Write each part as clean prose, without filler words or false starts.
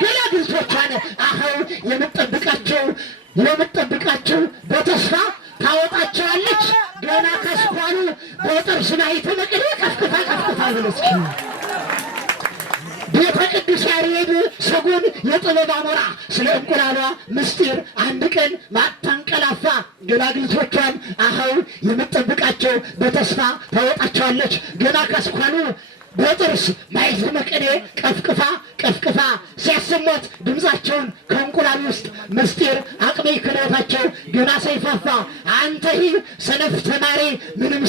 ገላግልቶቿን አኸው የምትጠብቃቸው በተስፋ ታወጣቸዋለች ገና ከስኳሉ በጥርስ ማይተ መቅደ ቀፍቅፋ ብለስኪ ቤተ ቅዱስ ያሬድ ሰጎን የጥበብ አሞራ ስለ እንቁላሏ ምስጢር አንድ ቀን ማታንቀላፋ ገላግልቶቿን አኸው የምትጠብቃቸው በተስፋ ታወጣቸዋለች ገና ከስኳሉ በጥርስ ማይተ መቅደ ቀፍቅፋ ሲያሰሟት ድምፃቸውን ከእንቁላል ውስጥ ምስጢር አቅሜ ክህሎታቸው ገና ሳይፋፋ አንተ ሰነፍ ተማሪ ምንም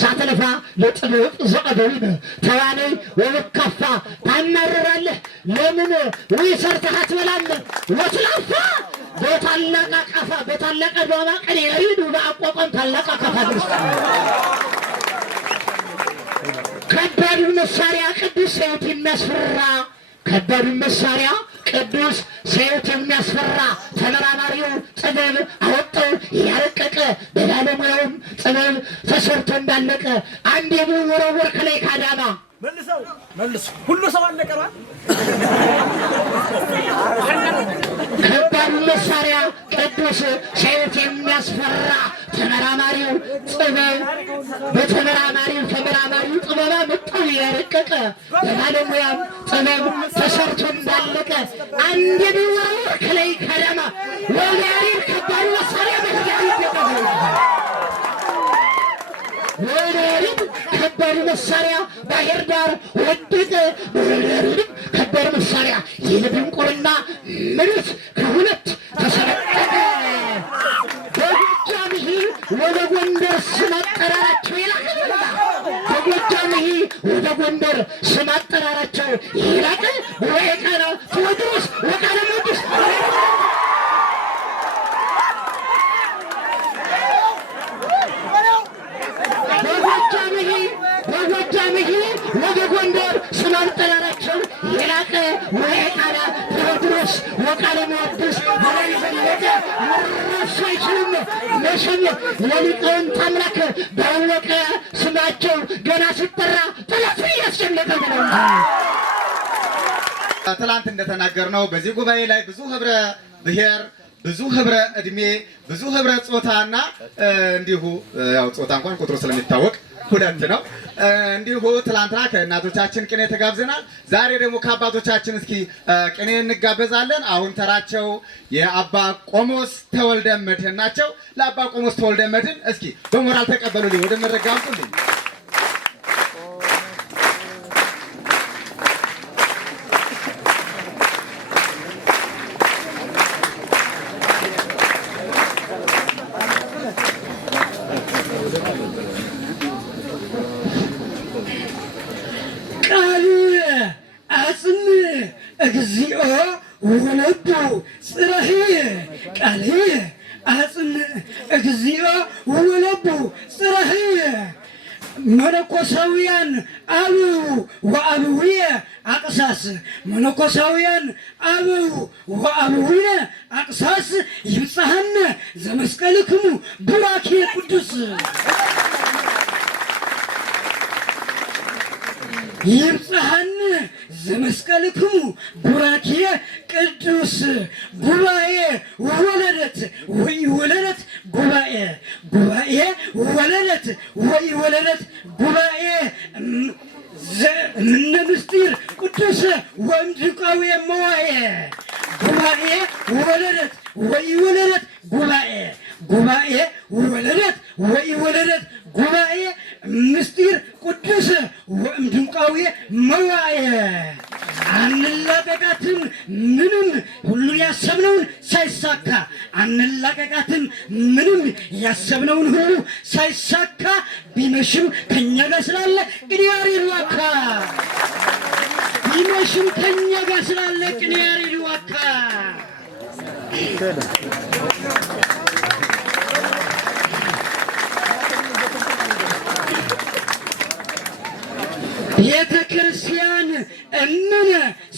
ሳትለፋ ለጥበብ ዘአበዊነ ተዋነይ ወበካፋ ታማርራለህ ለምን ወይ ሰርተህ አትበላም ወትላፋ በታላቅ አድዋማ ቀን ያሪዱ በአቋቋም ታላቅ አካፋ ድርስ ከባዱ መሳሪያ ቅዱስ ሰይፍ የሚያስፈራ ተመራማሪው ጥበብ አወጣው ያረቀቀ በባለሙያውም ጥበብ ተሰርቶ እንዳለቀ አንድ የሚወረወር ከላይ ካዳማ መልሶ ሁሉ ሰው አለቀራ ከባዱ መሳሪያ ቅዱስ ሰይፍ የሚያስፈራ ተመራማሪው ጥበብ ተመራማሪው ጥበብ አመጣው ያረቀቀ በባለሙያም ጥበብ ተሰርቶ እንዳለቀ አንድ የሚወረወር ከላይ ካዳማ ወላሪ ከባዱ መሳሪያ ወላሪት ከባድ መሳሪያ ባህር ዳር ወደቀ ወላሪት ከባድ መሳሪያ የድንቁርና ምርት ከሁለት ተሰነጠቀ በጎጃም ወደ ጎንደር ስም አጠራራቸው ይላል በጎጃም ወደ ጎንደር ስም አጠራራቸው ይላል ወይቃና ቴዎድሮስ ወቃለ ቅዱስ በጎጃም ወደ ጎንደር ስም አጠራራቸው የላቀ ወይቃና ቴዎድሮስ ወቃለ ቅዱስ ወለልፈለቀ ወራሱ አይችልም መሸም ለሊቃውንት አምላክ ባወቀ ስማቸው ገና ሲጠራ ጠላት ያስጨነቀ ነው። ትላንት እንደተናገርነው በዚህ ጉባኤ ላይ ብዙ ህብረ ብሔር ብዙ ህብረ እድሜ ብዙ ህብረ ጾታና እንዲሁ ያው ጾታ እንኳን ቁጥሩ ስለሚታወቅ ሁለት ነው። እንዲሁ ትላንትና ከእናቶቻችን ቅኔ ተጋብዘናል። ዛሬ ደግሞ ከአባቶቻችን እስኪ ቅኔ እንጋበዛለን። አሁን ተራቸው የአባ ቆሞስ ተወልደ መድኅን ናቸው። ለአባ ቆሞስ ተወልደ መድኅን እስኪ በሞራል ተቀበሉልኝ፣ ወደ መድረክ አምጡልኝ። እግዚኦ ወለዱ ጽረህየ ቃልየ አጽንዕ እግዚኦ ወለዱ ጽረህየ መነኮሳውያን አብው ወአብውየ አቅሳስ መነኮሳውያን አብው ወአብውየ አቅሳስ ይብጽሐነ ዘመስቀልክሙ ቡራኬ ቅዱስ ይብጽሐነ ዘመስቀልክሙ ቡራኬ ቅዱስ ጉባኤ ወለደት ወይወለደት ጉባኤ ወለደት ወይወለደት ጉባኤ እምነ ምስጢር ቅዱስ ወእምድቃዊ መዋየ ጉባኤ ወለደት ወይወለደት ጉባኤ ወለደት ወይወለደት ጉባኤ ምስጢር ቅዱስ ወእምድቃዊ መዋየ አንላቀቃትም ምንም ሁሉን ያሰብነውን ሳይሳካ አንላቀቃትም ምንም ያሰብነውን ሁሉ ሳይሳካ ቢመሽም ከኛ ጋር ስላለ ቅንያሪ ዋካ ቢመሽም ከኛ ጋር ስላለ ቅንያሪ ዋካ ቤተ ክርስቲያን እምነ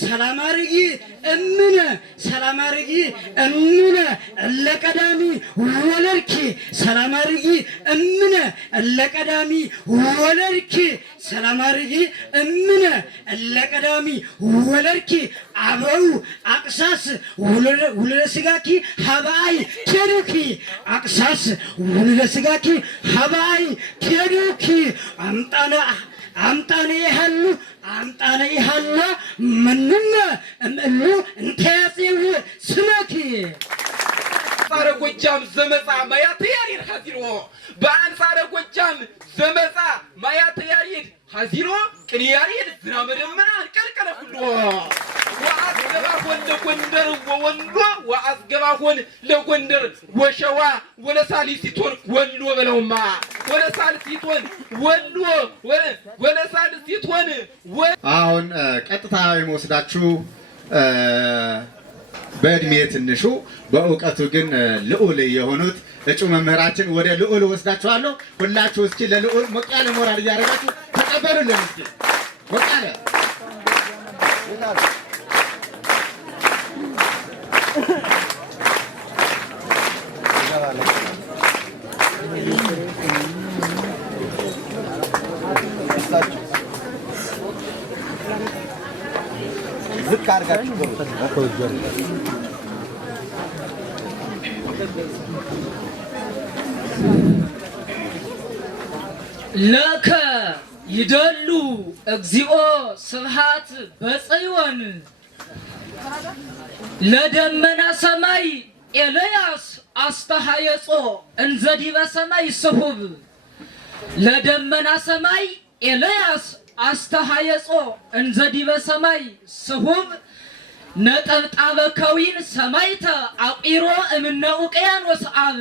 ሰላም አርጊ እምነ ሰላም አርጊ እምነ ለቀዳሚ ወለርኪ ሰላም አርጊ እምነ ለቀዳሚ ወለርኪ ሰላም አርጊ እምነ ለቀዳሚ ወለርኪ አበው አቅሳስ ውለደ ስጋኪ ሀባይ ኬዱኪ አቅሳስ ውለደ ስጋኪ ሀባይ ኬዱኪ አምጣነ ይሃሉ ምንም እምሉ እንተያጽው ስመኪ በአንጻረ ጎጃም ዘመፃ ማያት ያሪድ ሀዚሮ በአንጻረ ጎጃም ዘመፃ ማያት ያሪድ ሀዚሮ ቅን ያሪድ ዝናመ ደመና ቀልቀለ ሁሉ ወአስገባሆን ለጎንደር ወወሎ ወአስገባሆን ለጎንደር ወሸዋ ወለሳሊሲቶን ወሎ በለውማ ወለሳሊሲቶን ወሎ ወለሳሊሲቶን አሁን ቀጥታ የሚወስዳችሁ በእድሜ ትንሹ በእውቀቱ ግን ልዑል የሆኑት እጩ መምህራችን ወደ ልዑል ወስዳችኋለሁ። ሁላችሁ እስኪ ለልዑል ሞቅ ያለ ሞራል እያደረጋችሁ ተቀበሉልን። እስኪ ሞቅ ያለ ዝቅ አድርጋችሁ ለከ ይደሉ እግዚኦ ስብሃት በጽዮን ለደመና ሰማይ ኤልያስ አስተሃየጾ እንዘዲበ ሰማይ ስሁብ ለደመና ሰማይ ኤልያስ አስተሃየጾ እንዘዲበ ሰማይ ስሁብ ነጠብጣበ ከዊን ሰማይተ አቂሮ እምነ ውቅያኖስ አብ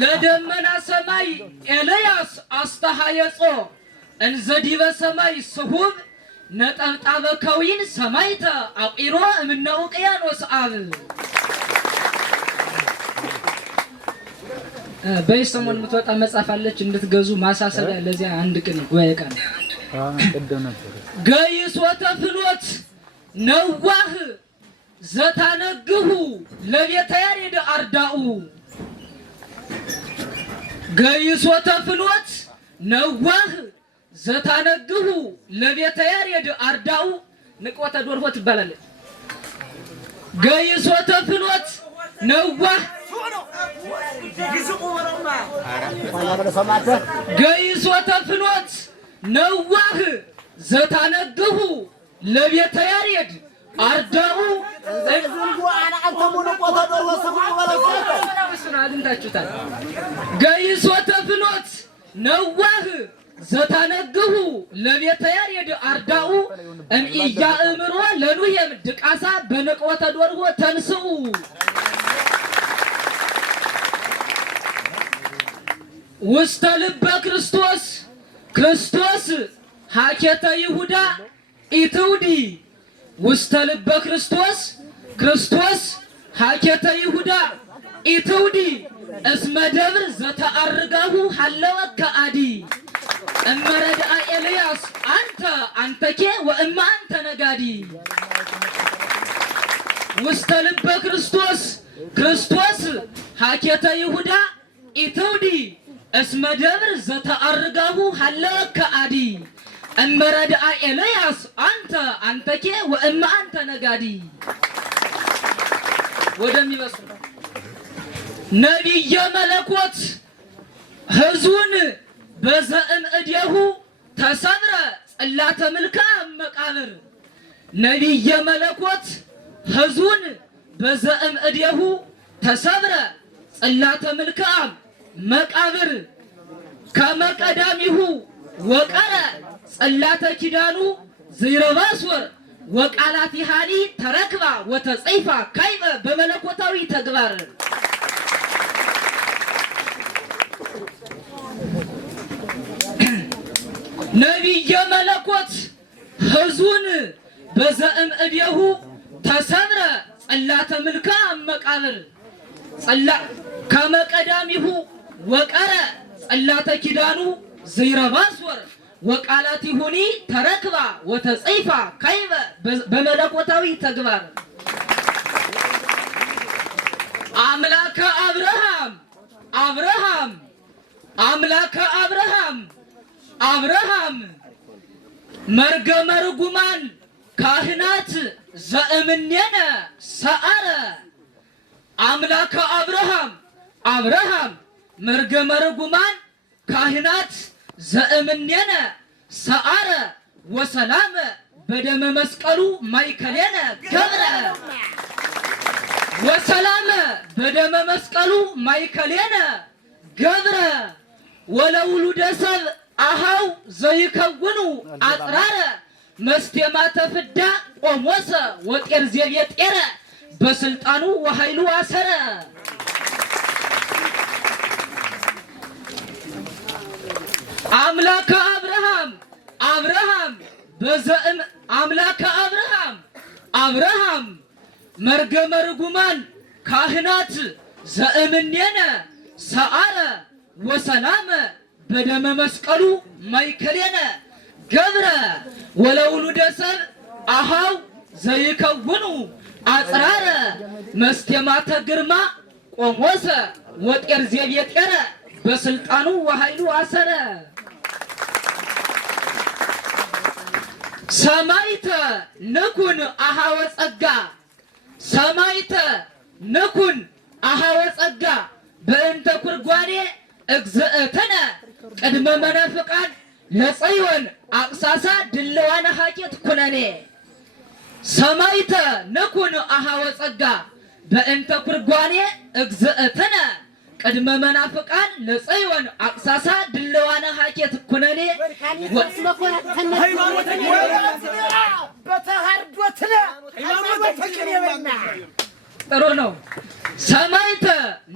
ለደመና ሰማይ ኤልያስ አስተሃየጾ እንዘዲበ ሰማይ ስሁብ ነጠብጣበ ከዊን ሰማይተ አቂሮ እምነ ውቅያኖስ አብ በይሰሞን የምትወጣ መጽሐፍ አለች እንድትገዙ ማሳሰቢያ ለዚያ አንድ ቀን ጉባኤ ቀን ገይስ ወተፍኖት ነዋህ ዘታነግሁ ለቤተ ያሬድ አርዳኡ ገይስ ወተፍኖት ነዋህ ዘታነግሁ ለቤተ ያሬድ አርዳኡ ንቆተ ዶርሆ ትባላለች። ገይስ ወተፍኖት ነዋህ ገይስ ወተፍኖት ነዋህ ዘታነግሁ ለቤተ ያሬድ አርዳኡ ገይስ ወተፍኖት ነዋህ ዘታነግሁ ለቤተ ያሬድ አርዳኡ እምኢያእምሮ ለኑየም ድቃሳ በንቆተ ዶርሆ ተንስኡ ውስተ ልበ ክርስቶስ ሀኬተ ይሁዳ ኢትውዲ ውስተ ልበ ክርስቶስ ሀኬተ ይሁዳ ኢትውዲ እስመ ደብር ዘተአርጋሁ ሀለወ ከአዲ እመረድአ ኤልያስ አንተኬ ወእማ አንተ ነጋዲ ውስተ ልበ ክርስቶስ ሀኬተ ይሁዳ ኢትውዲ እስመ ደብር ዘተአርጋሁ ሀለወ ከአዲ እመረድአ ኤልያስ አንተኬ ወእማ አንተ ነጋዲ ወደሚመስሉ ነቢየ መለኮት ህዝቡን በዘእም እዴሁ ተሰብረ ጽላተ ምልካ መቃብር ነቢየ መለኮት ህዝቡን በዘእም እዴሁ ተሰብረ ጽላተ ምልካ መቃብር ከመቀዳሚሁ ወቀረ ጽላተ ኪዳኑ ዘይረባስወር ወቃላት ይሃኒ ተረክባ ወተጽይፋ ካይበ በመለኮታዊ ተግባር ነቢየ መለኮት ህዝቡን በዘእም እዴሁ ተሰብረ ጽላተ ምልካ መቃብር ከመቀዳሚሁ ወቀረ ጽላተ ኪዳኑ ዘይረባስወር ወቃላቲሁኒ ተረክባ ወተጽይፋ ካይበ በመለኮታዊ ተግባር አምላከ አብርሃም መርገመ ርጉማን ካህናት ዘእምኔነ ሰአረ አምላከ አብርሃም መርገመ ርጉማን ካህናት ዘእምኔነ ሰአረ ወሰላም በደመ መስቀሉ ማይከሌነ ገብረ ወሰላም በደመ መስቀሉ ማይከሌነ ገብረ ወለውሉደ ሰብእ አሃው ዘይከውኑ አጽራረ መስቴማተ ፍዳ ቆሞሰ ወጤር ዘቤጤረ በስልጣኑ ወኃይሉ አሰረ አምላከ አብርሃም መርገመ ርጉማን ካህናት ዘእምኔነ ሰአረ ወሰላመ በደመ መስቀሉ ማይከሌነ ገብረ ወለውሉደ ሰብእ አሃው ዘይከውኑ አጽራረ መስቴማተ ግርማ ቆሞሰ ወጤር ዘቤጤረ በስልጣኑ ወኃይሉ አሰረ ሰማይተ ንኩን አሃወ ጸጋ በእንተ ኩርጓኔ እግዝእትነ ቅድመ መናፍቃን ለጽዮን አቅሳሳ ድለዋነ ሀኬት ኩነኔ ሰማይተ ንኩን አሃወ ጸጋ በእንተ ኩርጓኔ እግዝእትነ ቅድመ መናፍቃን ለጽዮን አቅሳሳ ድለዋነ ሀኬት ኩነኔ ጥሩ ነው። ሰማይተ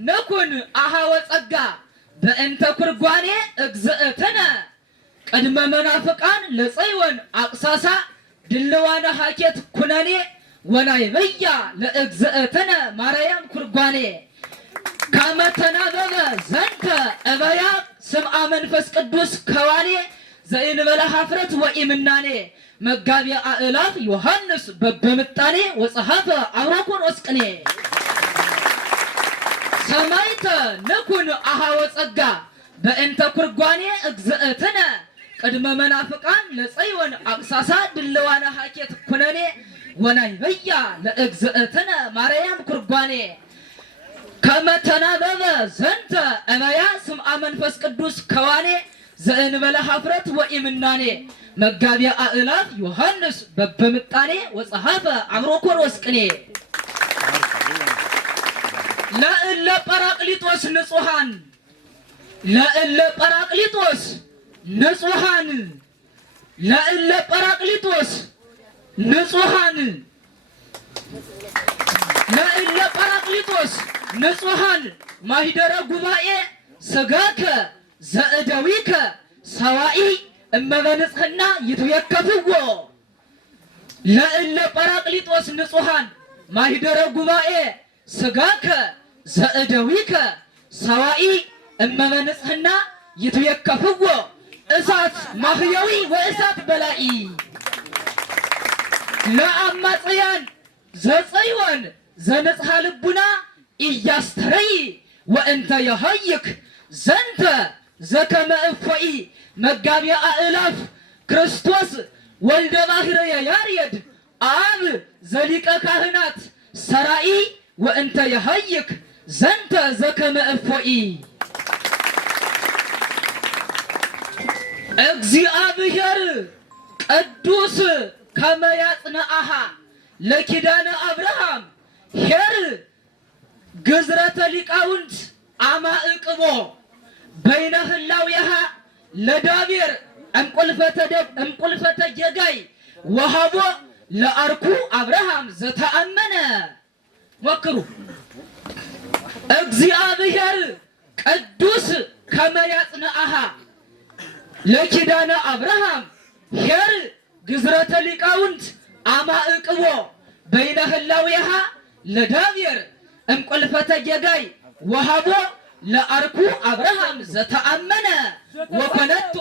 ንኩን አሃወ ጸጋ በእንተ ኩርጓኔ እግዝእትነ ቅድመ መናፍቃን ለጽዮን አቅሳሳ ድለዋነ ሀኬት ኩነኔ ወናይበያ ለእግዝእትነ ማርያም ኩርጓኔ ካመተናበበ ዘንተ እበያ ስምዐ መንፈስ ቅዱስ ከዋኔ ዘእንበለ ኀፍረት ወኢምናኔ መጋቢያ አእላፍ ዮሐንስ በበምጣኔ ወጸሐፈ አብሮኮሮስ ቅኔ ሰማይተ ንኩን አሃወ ጸጋ በእንተ ኩርጓኔ እግዝእትነ ቅድመ መናፍቃን ለጽዮን አቅሳሳ ድለዋነ ሀኬት ኩነኔ ወናይበያ ለእግዝእትነ ማርያም ኩርጓኔ ከመተናበበ ዘንተ እበያ ስምዐ መንፈስ ቅዱስ ከዋኔ ዘእንበለ ኀፍረት ወኢምናኔ መጋቢያ አእላፍ ዮሐንስ በበምጣኔ ወጸሐፈ አብሮኮሮስ ቅኔ ለእለ ጰራቅሊጦስ ንጹሐን ማሂደረ ጉባኤ ስጋከ ዘእደዊከ ሰዋኢ እመበንጽሕና ይትዌከፍዎ ለእለ ጰራቅሊጦስ ንጹሐን ማሂደረ ጉባኤ ስጋከ ዘእደዊከ ሰዋኢ እመበንጽሕና ይትዌከፍዎ እሳት ማህየዊ ወእሳት በላኢ ለአማጽያን ዘጽዮን ዘንጽሐ ልቡና ኢያስተረይ ወእንተ የሀይክ ዘንተ ዘከመ እፎኢ መጋቢያ አእላፍ ክርስቶስ ወልደ ባሕርየ ያሬድ አብ ዘሊቀ ካህናት ሰራኢ ወእንተ የሀይክ ዘንተ ዘከመ እፎኢ እግዚአብሔር ቅዱስ ከመ ያጽንዓሃ ለኪዳነ አብርሃም ኄር ግዝረተ ሊቃውንት አማእቅቦ በይነ ህላዌሃ ለዳቤር እንቁልፈተ ጌጋይ ወሃቦ ለአርኩ አብርሃም ዘተአመነ ሞክሩ እግዚአብሔር ቅዱስ ከመ ያጽንዓሃ ለኪዳነ አብርሃም ኄር ግዝረተ ሊቃውንት አማእቅቦ በይነ ህላዌሃ ለዳቤር እንቁልፈተ ጌጋይ ወሃቦ ለአርኩ አብርሃም ዘተአመነ ወኮነቶ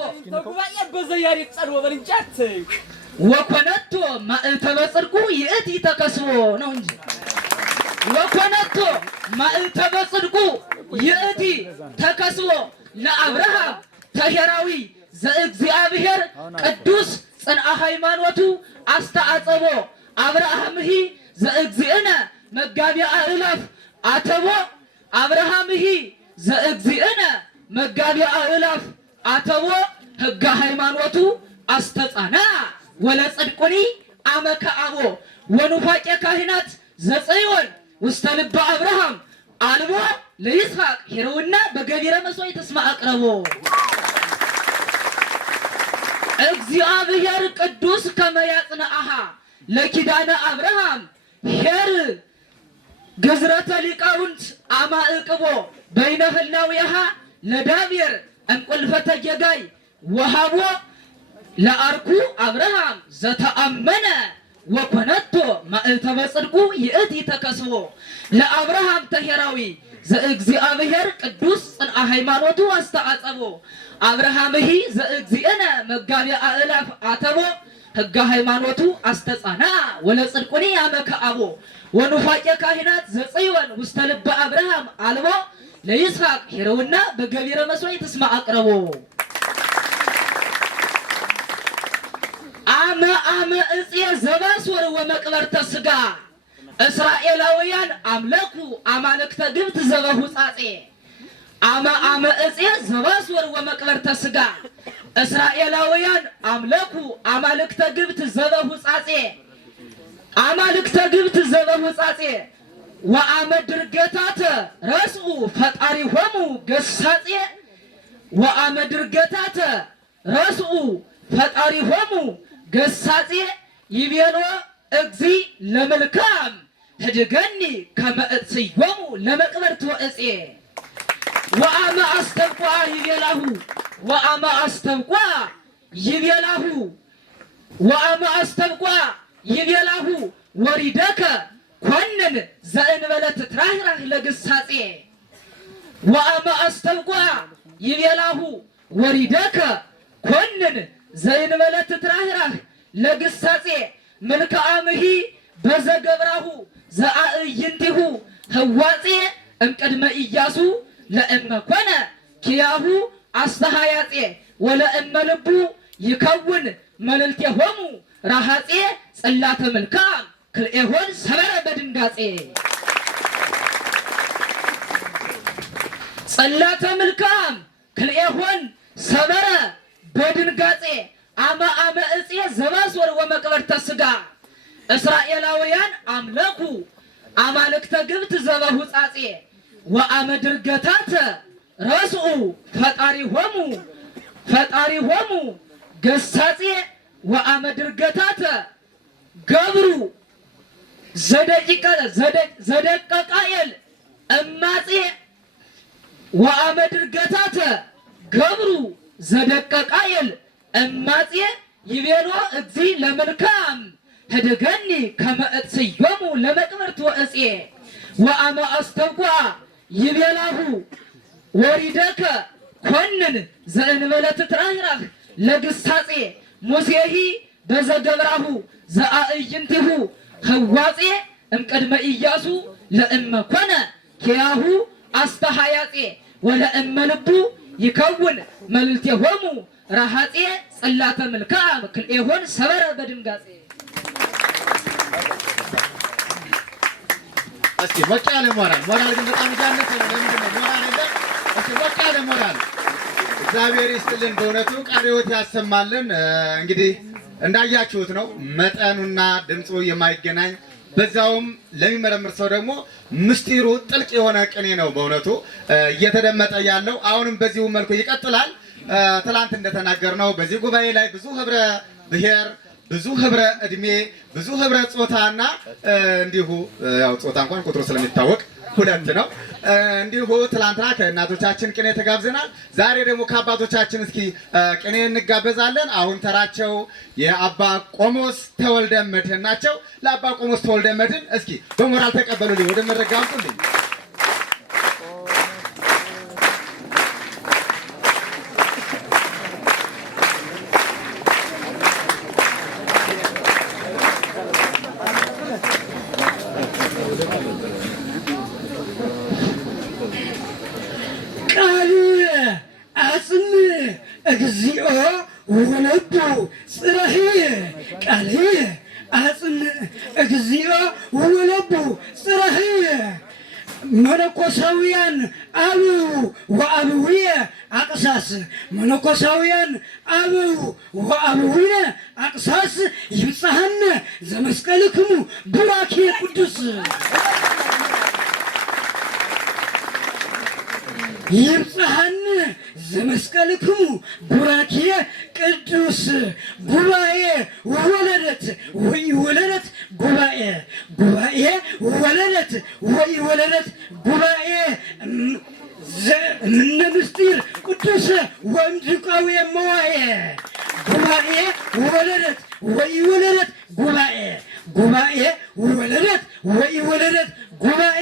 ወኮነቶ ማእተበ ጽድቁ ይእቲ ተከስቦ ነው እንጂ ወኮነቶ ማእተበ ጽድቁ ይእቲ ተከስቦ ለአብርሃም ተሄራዊ ዘእግዚአብሔር ቅዱስ ጽንዓ ሃይማኖቱ አስተአጸቦ አብርሃምሂ ዘእግዚእነ መጋቢያ አእላፍ አተቦ አብርሃምሂ ዘእግዚእነ መጋቢያ አእላፍ አተቦ ሕገ ሃይማኖቱ አስተጻና ወለጽድቁኒ አመከአቦ ወኑፋቄ ካህናት ዘጽዮን ውስተ ልበ አብርሃም አልቦ ለይስሐቅ ሄሮውና በገቢረ መስዋዕት ተስማ አቅረቦ እግዚአብሔር ቅዱስ ከመያጽንአሃ ለኪዳነ አብርሃም ሄር ግዝረተ ሊቃውንት አማእቅቦ በይነ ህላዊሃ ለዳብር እንቁልፈተ ጌጋይ ወሃቦ ለአርኩ አብርሃም ዘተአመነ ወኮነቶ ማእተበ ጽድቁ ይእቲ ተከስቦ ለአብርሃም ተሄራዊ ዘእግዚአብሔር ቅዱስ ጽንዓ ሃይማኖቱ አስተአጸቦ አብርሃምሂ ዘእግዚእነ መጋቢያ አእላፍ አተቦ ሕገ ሃይማኖቱ አስተጻና ወለጽድቁኒ አመከአቦ ወኑፋቄ ካህናት ዘጽዮን ውስተ ልበ አብርሃም አልቦ ለይስሐቅ ሄሮውና በገቢረ መስዋዕት ተስማ አቅረቦ አመ እጽ ዘባስወር ወመቅበርተ ሥጋ እስራኤላውያን አምለኩ አማልክተ ግብት ዘበሁጻጼ አመ እጽ ዘባስወር ወመቅበርተ ሥጋ እስራኤላውያን አምለኩ አማልክተ ግብት ዘበሁጻጼ አማልክተ ግብት ዘበሁጻጼ ወአመ ድርገታተ ረስኡ ፈጣሪሆሙ ገሳጼ ወአመ ድርገታተ ረስኡ ፈጣሪሆሙ ገሳጼ ይቤሎ እግዚ ለመልካም ህድገኒ ከመ እጽዮሙ ለመቅበርት ወእጼ ወአመ አስተብቋ ይቤላሁ ወአመ አስተብቋ ይቤላሁ ወአመ አስተብቋ ይቤላሁ ወሪደከ ኮንን ዘእንበለ ትትራህራህ ለግሳጼ ወአመ አስተብቋ ይቤላሁ ወሪደከ ኮንን ዘእንበለ ትትራህራህ ለግሳጼ መልክአምሂ በዘገብራሁ ዘአእይንቲሁ ህዋጼ እምቅድመ ኢያሱ ለእመ ኮነ ኪያሁ አስተሃያጼ ወለእመ ልቡ ይከውን መልልቴሆሙ ረሃጼ ጽላተ መልካም ክልኤሆን ሰበረ በድንጋጼ ጽላተ መልካም ክልኤሆን ሰበረ በድንጋጼ አመ እጽ ዘባስወር ወመቅበርተ ሥጋ እስራኤላውያን አምለኩ አማልክተ ግብት ዘበሁጻጼ ወአመ ድርገታተ ረስኡ ፈጣሪሆሙ ገሳጼ ወአመ ድርገታተ ገብሩ ዘደቀቃየል እማጼ ወአመ ድርገታተ ገብሩ ዘደቀቃየል እማጼ ይቤሎ እግዚ ለመልካም ህድገኒ ከመ እጽዮሙ ለመቅበርት ወእጼ ወአመ አስተብቋ ይቤላሁ ወሪደከ ኮንን ዘእንበለ ትትራህራህ ለግሳጼ ሙሴሂ በዘገብራሁ ዘአእይንቲሁ ህዋጼ እምቅድመ ኢያሱ ለእመ ኮነ ኪያሁ አስተሃያጼ ወለእመ ልቡ ይከውን መልልቴሆሙ ረሃጼ ጽላተ መልካም ክልኤሆን ሰበረ በድንጋጼ እስኪ ሞቅ ያለ ሞራል ግን በጣም እያነሰ ነው። ለምንድን ነው ሞራል የለ? እስኪ ሞቅ ያለ ሞራል እግዚአብሔር ይስጥልን። በእውነቱ ቃለ ሕይወት ያሰማልን። እንግዲህ እንዳያችሁት ነው መጠኑና ድምፁ የማይገናኝ በዛውም ለሚመረምር ሰው ደግሞ ምስጢሩ ጥልቅ የሆነ ቅኔ ነው በእውነቱ እየተደመጠ ያለው። አሁንም በዚሁ መልኩ ይቀጥላል። ትላንት እንደተናገርነው በዚህ ጉባኤ ላይ ብዙ ህብረ ብሔር፣ ብዙ ህብረ እድሜ፣ ብዙ ህብረ ጾታና እንዲሁ ያው ጾታ እንኳን ቁጥሩ ስለሚታወቅ ሁለት ነው። እንዲሁ ትላንትና ከእናቶቻችን ቅኔ ተጋብዘናል። ዛሬ ደግሞ ከአባቶቻችን እስኪ ቅኔ እንጋበዛለን። አሁን ተራቸው የአባ ቆሞስ ተወልደ መድኅን ናቸው። ለአባ ቆሞስ ተወልደ መድኅን እስኪ በሞራል ተቀበሉልኝ። ወደ መድረክ ጋብዙልኝ። ጽረህየ ቃልየ አጽን እግዚኦ ወለቡ ጽረህየ መነኮሳውያን አብው ወአብውየ አቅሳስ መነኮሳውያን አብው ወአብውየ አቅሳስ ይብጽሐነ ዘመስቀልክሙ ቡራኬ ቅዱስ ይብጽሐነ ዘመስቀልክሙ ቡራኬ ቅዱስ ጉባኤ ወለደት ወይወለደት ጉባኤ ጉባኤ ወለደት ወይወለደት ጉባኤ እምነ ምስጢር ቅዱስ ወእምድቃዊ መዋኤ ጉባኤ ወለደት ወይወለደት ጉባኤ ጉባኤ ወለደት ወይወለደት ጉባኤ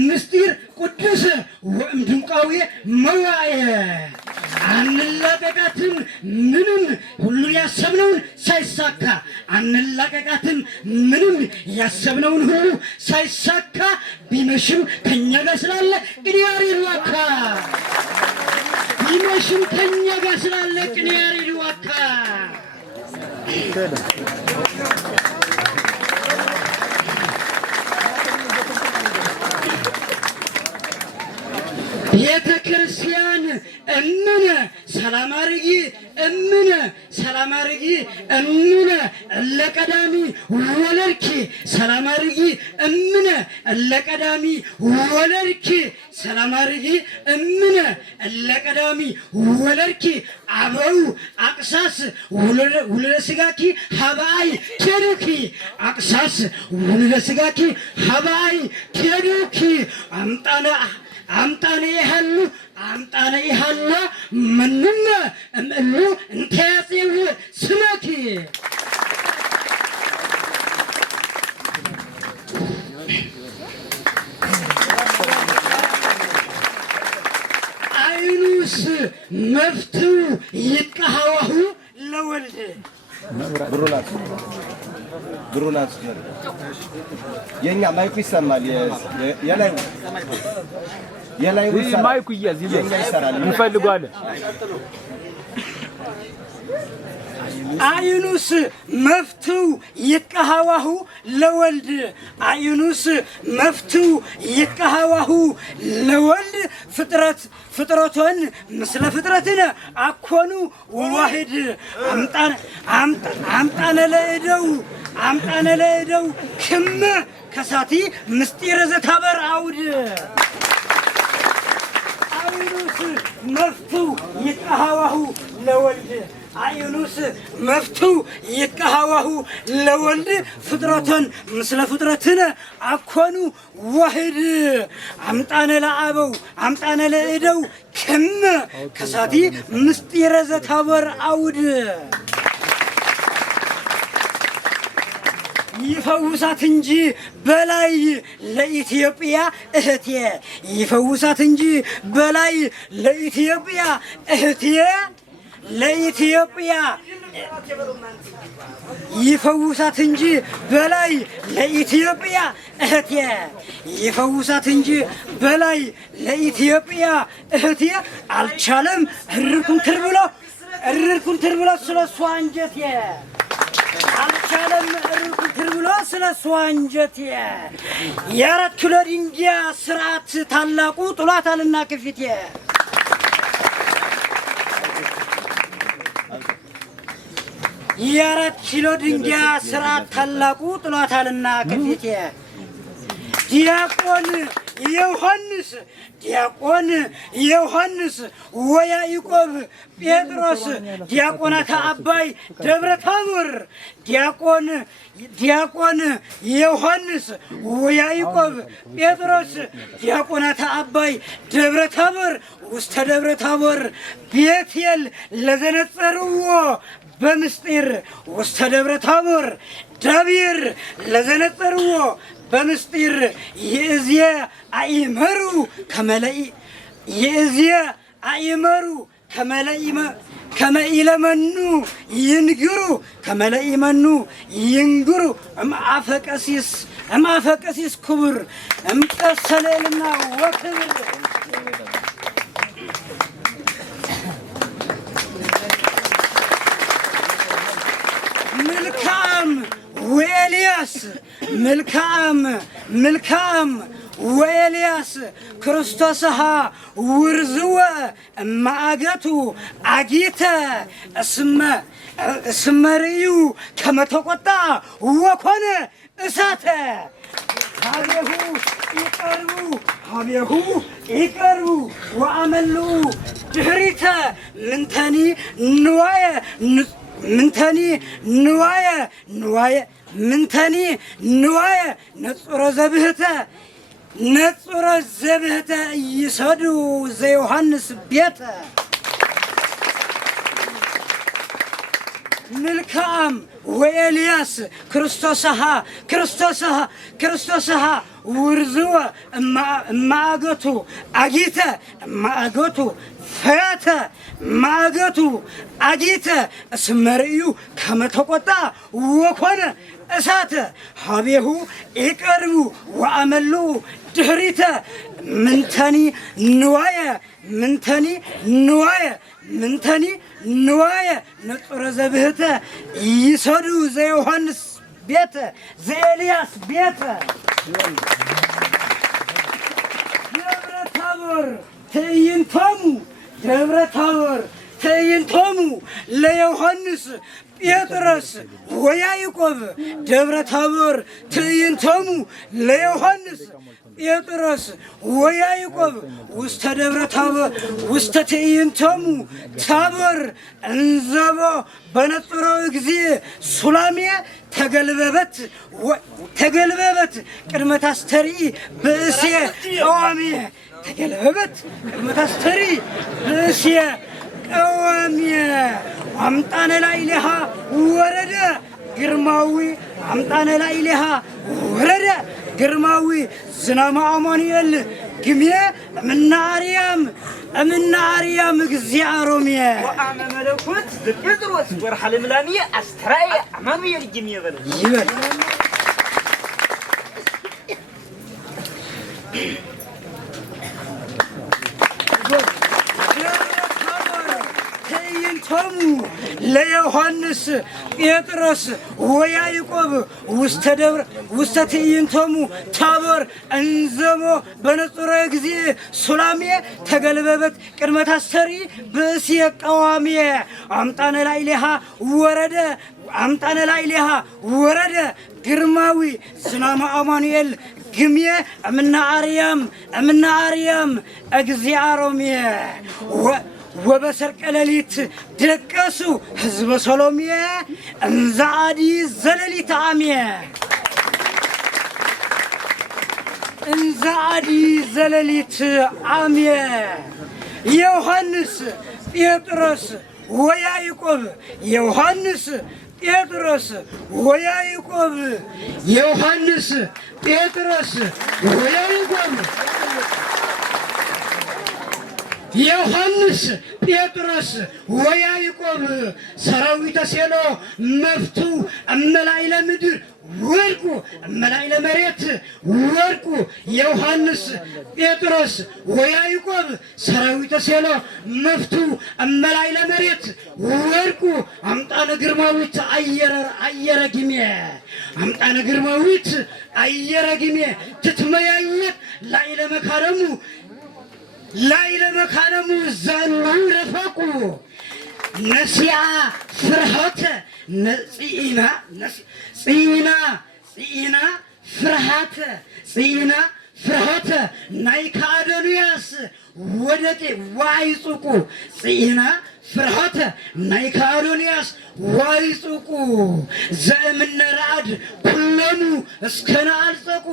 ምስጢር ቅዱስ ወእምድቃዊ መዋኤ አንላቀቃትም ምንም ሁሉን ያሰብነውን ሳይሳካ አንላቀቃትም ምንም ያሰብነውን ሁሉ ሳይሳካ ቢመሽም ከኛ ጋር ስላለ ቅንያር ይዋካ ቢመሽም ከኛ ጋር ስላለ ቅንያር ይዋካ ቤተ ክርስቲያን እምነ ሰላም አርጊ እምነ ሰላም አርጊ እምነ ለቀዳሚ ወለድኪ ሰላም አርጊ እምነ ለቀዳሚ ወለድኪ ሰላም አርጊ እምነ ለቀዳሚ ወለድኪ አበው አቅሳስ ውልደ ስጋኪ ሀባይ ቴዱኪ አቅሳስ ውልደ ስጋኪ ሀባይ ቴዱኪ አምጣነ ይሃሉ ምንም እምሉ እንተያጽው ስመኪ አይኑስ መፍትው ይቀሃዋሁ ለወልድ ብሩናት የኛ ማይኩ ይሰማል የላይ ማይኩ ይሰራል እንፈልጋለን አይኑስ መፍትው ይቀሃዋሁ ለወልድ አይኑስ መፍትው ይቀሃዋሁ ለወልድ ፍጥረቶን ምስለ ፍጥረትን አኮኑ ዋሂድ አምጣነ ለእደው ክመ ከሳቲ ምስጢር ዘታበር አውድ አይኑስ መፍትው ይቀሃዋሁ ለወልድ አይኑስ መፍትው ይቀሃዋሁ ለወልድ ፍጥረቶን ምስለ ፍጥረትን አኮኑ ዋሂድ አምጣነ ለአበው አምጣነ ለእደው ክመ ከሳቲ ምስጢረ ዘታበር አውድ ይፈውሳት እንጂ በላይ ለኢትዮጵያ እህቴ ይፈውሳት እንጂ በላይ ለኢትዮጵያ እህቴ ለኢትዮጵያ ይፈውሳት እንጂ በላይ ለኢትዮጵያ እህቴ ይፈውሳት እንጂ በላይ ለኢትዮጵያ እህቴ አልቻለም እርርኩን ትርብሎ ስለሷ አንጀቴ አልቻለም እርርኩን ብሎ ስለሷ አንጀቴ የአራት ኪሎ ድንጋይ ስርዓት ታላቁ ጥሏታልና ከፊቴ የአራት ኪሎ ድንጋይ ስርዓት ታላቁ ጥሏታልና ከፊቴ ዲያቆን ዮሐንስ ወያዕቆብ ጴጥሮስ ዲያቆናተ አባይ ደብረ ታቦር ዲያቆን ዮሐንስ ወያዕቆብ ጴጥሮስ ዲያቆናተ አባይ ደብረ ታቦር ውስተ ደብረ ታቦር ቤቴል ለዘነጸርዎ በምስጢር ውስተ ደብረ ታቦር ዳቢር ለዘነጸርዎ በምስጢር ይእዝየ አእመሩ ከመኢለመኑ ይንግሩ ከመለኢመኑ ይንግሩ እምአፈቀሲስ ክቡር እምቀሰለልና ወክብር መልካም ወኤልያስ መልካም ወኤልያስ ክርስቶስሃ ውርዝወ ማአገቱ አጊተ እስመርዩ ከመተቆጣ ወኮነ እሳተ ሀቤሁ ይቀርቡ ወአመሉ ድህሪተ ምንተኒ ንዋየ ነጹረ ዘብህተ ይሰዱ ዘዮሐንስ ቤተ መልካም ወኤልያስ ክርስቶስሃ ውርዝወ ማአገቱ አጊተ ማአገቱ ፈያተ ማአገቱ አጊተ እስመርዩ ከመተቆጣ ወኮነ እሳተ ሀቤሁ ይቀርቡ ወአመሉ ድህሪተ ምንተኒ ንዋየ ነጹረ ዘብህተ ይሰዱ ዘዮሐንስ ቤተ ዘኤልያስ ቤተ ደብረ ታቦር ትዕይንቶሙ ለዮሐንስ ጴጥሮስ ወያዕቆብ ደብረ ታቦር ትዕይንቶሙ ለዮሐንስ ጴጥሮስ ወያዕቆብ ውስተ ደብረ ታቦር ውስተ ትዕይንቶሙ ታቦር እንዘቦ በነጽረው ጊዜ ሱላሜ ተገልበበት ቅድመ ታስተሪ ብእሴ ቀዋሜ ተገልበበት ቅድመ ታስተሪ ብእሴ ቀዋሜ አምጣነ ላዕሌሃ ወረደ ግርማዊ አምጣነ ላዕሌሃ ወረደ ግርማዊ ዝናመ አማኑኤል ግሜ እምነ አርያም እግዚአ ሮሜ ወአመ መለኮት በጴጥሮስ ወርሐ ለምላሜ አስተርአየ አማኑኤል ግሜ ይበል ትዕይንቶሙ ለዮሐንስ ጴጥሮስ ወያዕቆብ ውስተ ትዕይንቶሙ ታቦር እንዘቦ በነጹረ ጊዜ ሱላሜ ተገልበበት ቅድመ ታስተሪ ብእሴ ቀዋሜ አምጣነ ላዕሌሃ ወረደ ግርማዊ ዝናመ አማኑኤል ግሜ እምነ አርያም እግዚአ ሮሜ ወበሰርቀ ሌሊት ደቀሱ ህዝበ ሰሎሜ እንዘ አዲ ዘለሊት አሜ ዮሐንስ ጴጥሮስ ወያዕቆብ ዮሐንስ ጴጥሮስ ወያዕቆብ ሰራዊተ ሴሎ መፍቱ እመላዕለ ምድር ወርቁ እመላዕለ መሬት ወርቁ ዮሐንስ ጴጥሮስ ወያዕቆብ ሰራዊተ ሴሎ መፍቱ እመላዕለ መሬት ወርቁ አምጣነ ግርማዊት አየረ ግሜ አምጣነ ግርማዊት አየረ ግሜ ትትመያየት ላዕለ መካረሙ ዘኑ ረፈቁ ነሲያ ፍርሃተ ፍርሃተ ናይካ አዶንያስ ወደጤ ዋይጹቁ ጽኢና ፍርሃተ ናይካ አዶንያስ ዋይጹቁ ዘእምነ ረአድ ኩሎሙ እስከነ አልጸቁ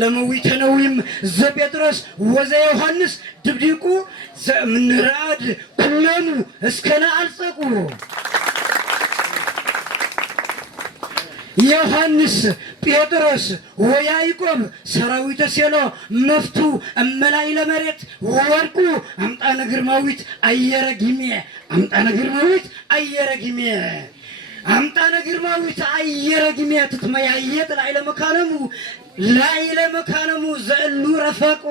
ለመዊተነዊም ዘጴጥሮስ ወዘ ዮሐንስ ድብዲቁ ዘእምነ ረአድ ኩሎሙ እስከነ አልጸቁ ዮሐንስ ጴጥሮስ ወያዕቆብ ሰራዊተ ሴሎ መፍቱ እመላዕለ መሬት ወርቁ አምጣነ ግርማዊት አየረ ግሜ ግርማዊት አየረ ግሜት ትመያየጥ ላዕለ መካነሙ ዘእሉ ረፈቁ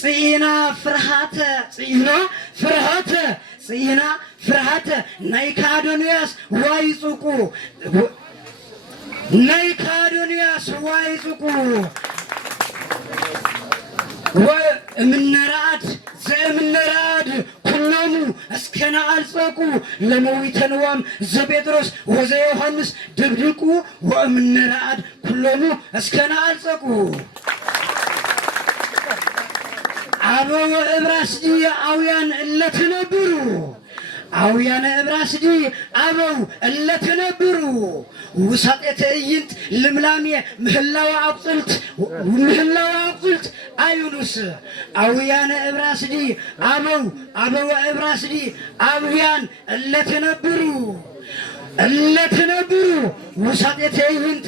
ጽኢና ፍርሃተ ናይካ አዶንያስ ዋይጽቁ ወእምነራድ ዘእምነራድ ኩሎሙ እስከነ አልጸቁ ለመዊተንዋም ዘጴጥሮስ ወዘዮሐንስ ድብድቁ ወእምነራድ ኩሎሙ እስከነ አልጸቁ አበወ ዕብራስዲ አውያን እለትነብሩ አውያነ ዕብራስዲ አበው እለትነብሩ ውሳጤ ትዕይንት ልምላሜ ምህላዋ አቁጽልት አዩኑስ አውያነ ዕብራስዲ አበወ ዕብራስዲ አውያን እለትነብሩ ውሳጤ ትዕይንት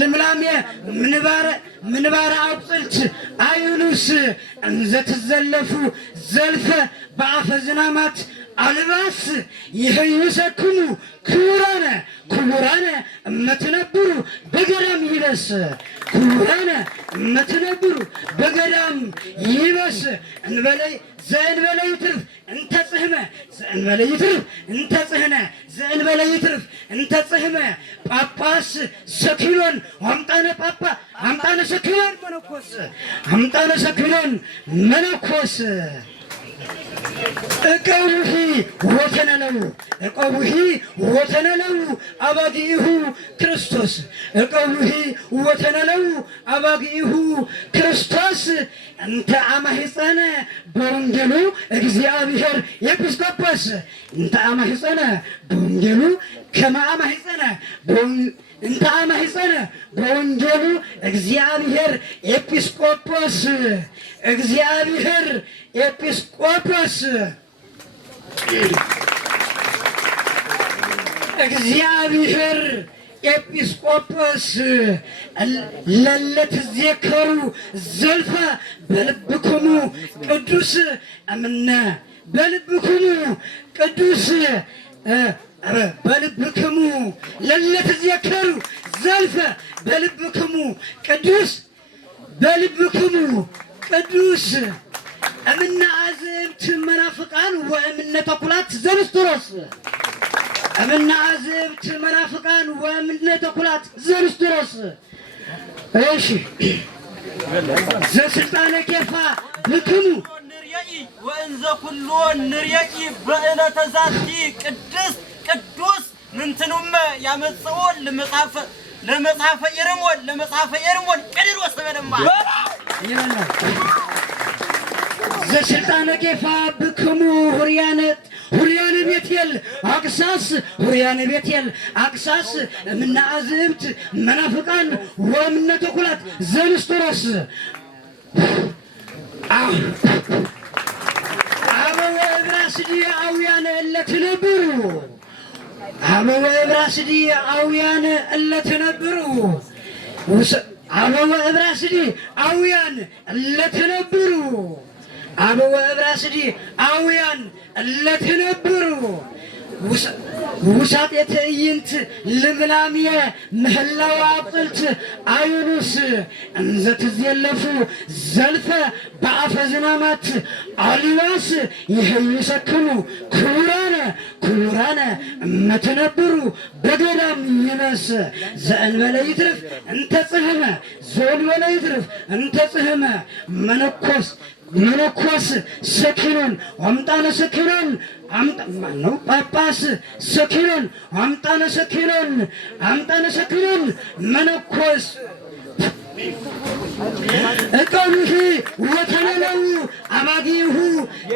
ልምላሜ ምንባረ አቁጽልት አዩኑስ እንዘ ትዘለፉ ዘልፈ በአፈ ዝናማት አልባስ ይህይሰክሙ ክቡራነ እመትነብሩ በገዳም ይበስ ዘእንበለ ይትርፍ እንተ ጽሕመ ጳጳስ ሰኪሎን አምጣነ ሰኪሎን መነኮስ እቀቡሂ ወተነለው አባጊሁ ክርስቶስ እንተ አማሕፀነ በወንጌሉ እግዚአብሔር ኤጲስቆጶስ እንተ አማሕፀነ በወንጌሉ ከመ አማሕፀነ እንተ አማሕፀነ በወንጌሉ እግዚአብሔር ኤጲስቆጶስ ለለትዜከሩ ዘልፈ በልብክሙ ቅዱስ እምነ በልብክሙ ለለትዜከሩ ዘልፈ በልብክሙ ቅዱስ እምነ አዝብት መናፍቃን ወእምነ ተኩላት ዘንስጥሮስ እሺ ዘስልጣነ ኬፋ ብክሙ ወእንዘ ኩሎ ንርየኢ በእለተ ዛቲ ቅዱስ ምንትኑመ ያመጽኦ ለመጽሐፈ ኤርሞን ቄድሮስ በደማ ዘስልጣነ ኬፋ ብክሙ ሁርያነ ቤቴል አቅሳስ እምነ አዝብት መናፍቃን ወእምነ ተኩላት ዘንስጥሮስ አበወ ዕብራስዲ አውያነ እለትነብሩ ውሳጤ ትዕይንት ልምላምየ ምህላዋ አቁጽልት አዩኑስ እንዘ ትዜለፉ ዘልፈ በአፈ ዝናማት አልባስ ይህይሰክሙ ክቡራነ እመትነብሩ በገዳም ይበስ ዘእንበለ ይትርፍ እንተ ጽሕመ መነኮስ ሰኪሎን አምጣነ ሰኪሎን ጳጳስ ሰኪሎን አምጣነ ሰኪሎን መነኮስ እቀኑሂ ወተነለው አባጊሁ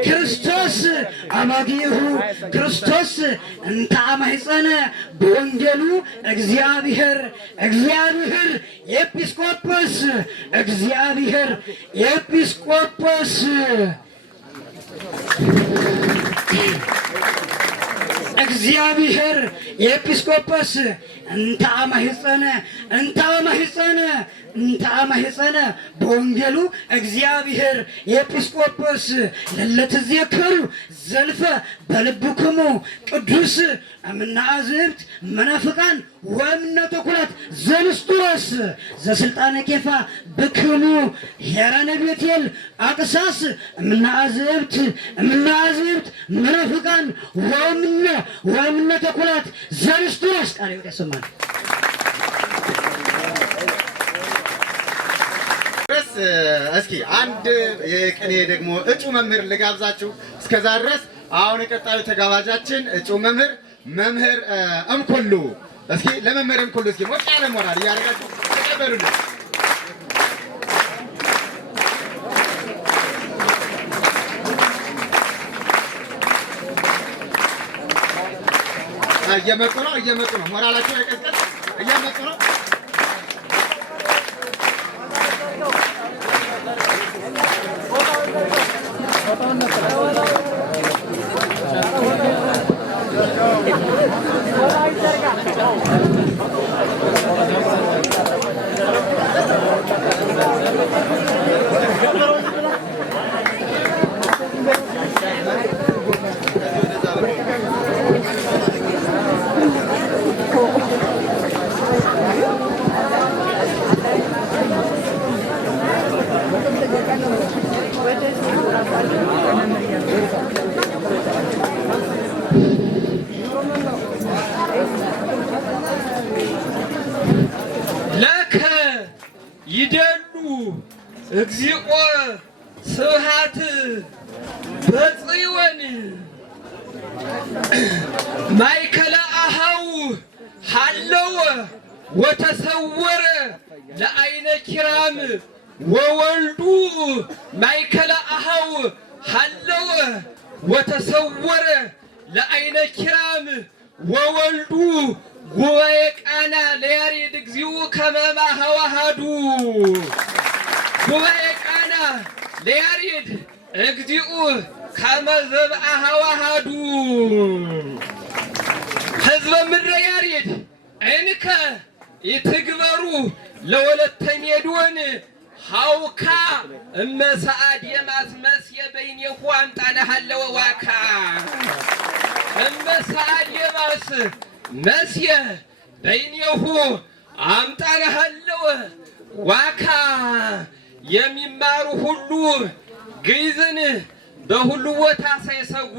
ክርስቶስ እንተ አማሕፀነ በወንጌሉ እግዚአብሔር ኤጲስቆጶስ እንተ አማሕፀነ እንታማህፀነ በወንጌሉ እግዚአብሔር ኤጲስቆጶስ ለለትዘከሩ ዘልፈ በልብክሙ ቅዱስ እምነ አዝብት መናፍቃን ወእምነ ተኩላት ዘንስጥሮስ ዘስልጣነ ኬፋ ብክሙ ሄራነ ቤቴል አቅሳስ እምነ አዝብት መናፍቃን ወእምነ ተኩላት ዘንስጥሮስ ቃል ይወደሰማል። እስኪ አንድ የቅኔ ደግሞ እጩ መምህር ልጋብዛችሁ። እስከዛ ድረስ አሁን የቀጣዩ ተጋባዣችን እጩ መምህር እምኩሉ። እስኪ ለመምህር እምኩሉ እስኪ ሞቅ ያለ ሞራል እያደረጋችሁ ተቀበሉልን። እየመጡ ነው። ሞራላቸው የቀዝቀዝ እየመጡ ነው። ለከ ይደሉ እግዚኦ ስብሐት በጽዮን ማእከለ አኀው ሀለወ ወተሰወረ ለአይነ ኪራም ወወልዱ ማእከለ አኀው ሀለወ ወተሰወረ ለአይነ ኪራም ወወልዱ ጉባኤ ቃና ለያሬድ እግዚኡ ከመ ማኀዋሃዱ ጉባኤ ቃና ለያሬድ እግዚኡ ከመ ዘበአኀዋሃዱ ሕዝበ ምድረ ያሬድ እንከ ይትግበሩ ለወለተ ሜዶን ሐውካ እመሰአድ የማስመስየ በይኔሁ አምጣነ ሀለወ ዋካ እመሰአድ የማስ መስየ በይኔሁ አምጣነ ሀለወ ዋካ የሚማሩ ሁሉ ግዕዝን በሁሉ ቦታ ሳይሰጉ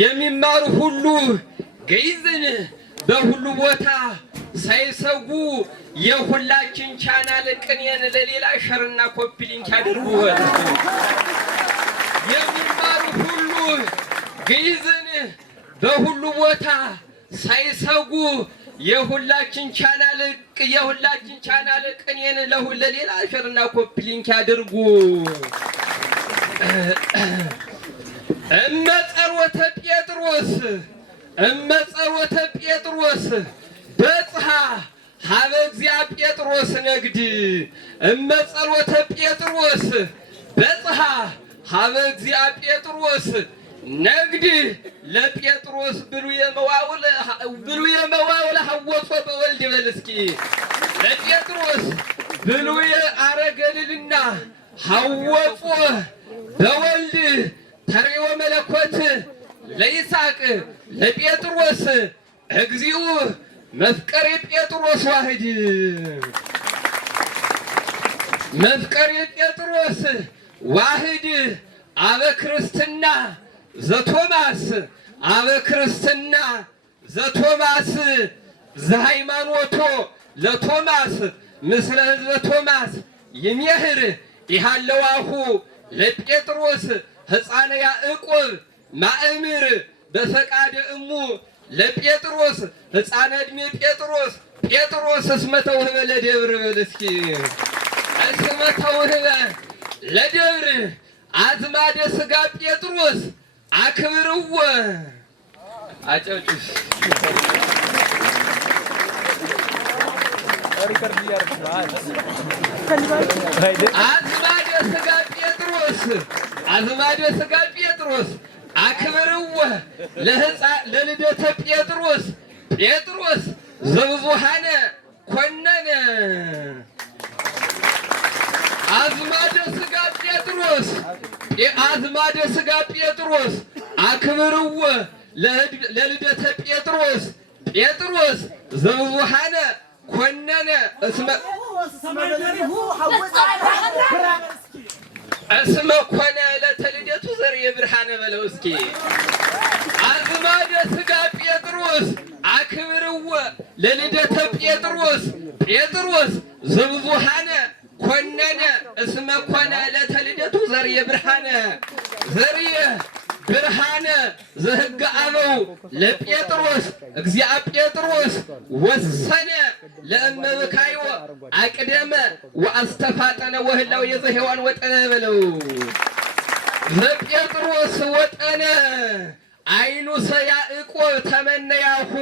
የሚማሩ ሁሉ ግዕዝን በሁሉ ቦታ ሳይሰጉ የሁላችን ቻናል ቅኔን ለሌላ ሸርና ኮፒ ሊንክ ያድርጉ። የሚማሩ ሁሉ ግዕዝን በሁሉ ቦታ ሳይሰጉ የሁላችን ቻናል ቅኔን ለሌላ ሸርና ኮፒ ሊንክ ያድርጉ። እመጸሮተ ጴጥሮስ በጽሐ ሀበ እግዚአ ጴጥሮስ ነግድ እመጸሮተ ጴጥሮስ በጽሐ ሀበ እግዚአ ጴጥሮስ ነግድ ለጴጥሮስ ብሉየ መዋዕል ሐወጾ በወልድ በል እስኪ ለጴጥሮስ ብሉየ አረገልልና ሐወጾ በወልድ ተሬወ መለኮት ለይስሐቅ ለጴጥሮስ እግዚኡ መፍቀሬ ጴጥሮስ ዋህድ መፍቀሬ ጴጥሮስ ዋህድ አበ ክርስትና ዘቶማስ አበ ክርስትና ዘቶማስ ዘሃይማኖቶ ለቶማስ ምስለ ህዝበ ቶማስ ይሜህር ይሃለዋሁ ለጴጥሮስ ሕፃነ ያዕቆብ ማእምር በፈቃደ እሙ ለጴጥሮስ ሕፃነ ዕድሜ ጴጥሮስ እስመ ተውህበ ለደብር በል እስኪ እስመ ተውህበ ለደብር አዝማደ ሥጋ ጴጥሮስ አክብርዎ አጨብጭብ። አዝማደ ሥጋ ጴጥሮስ አክብርዎ ለልደተ ጴጥሮስ ዘብዙሃነ ኮነነ አዝማደ ሥጋ ጴጥሮስ አክብርዎ ለልደተ ጴጥሮስ ጴጥሮስ ዘብዙኃነ ኮነነ እስመ ኮነ ለተልደቱ ዘርየ ብርሃነ በለው እስኪ አዝማደ ሥጋ ጴጥሮስ አክብርዎ ለልደተ ጴጥሮስ ጴጥሮስ ዘብዙኃነ ኮነነ እስመ ኮነ ለተልደቱ ዘርየ ብርሃነ ዘርየ ብርሃነ ዘሕገ አበው ለጴጥሮስ እግዚአ ጴጥሮስ ወሰነ ለእመብካዮ አቅደመ ወአስተፋጠነ ወህላው የዘሔዋን ወጠነ በለው ዘጴጥሮስ ወጠነ አይኑሰ ያዕቆብ ተመነያሁ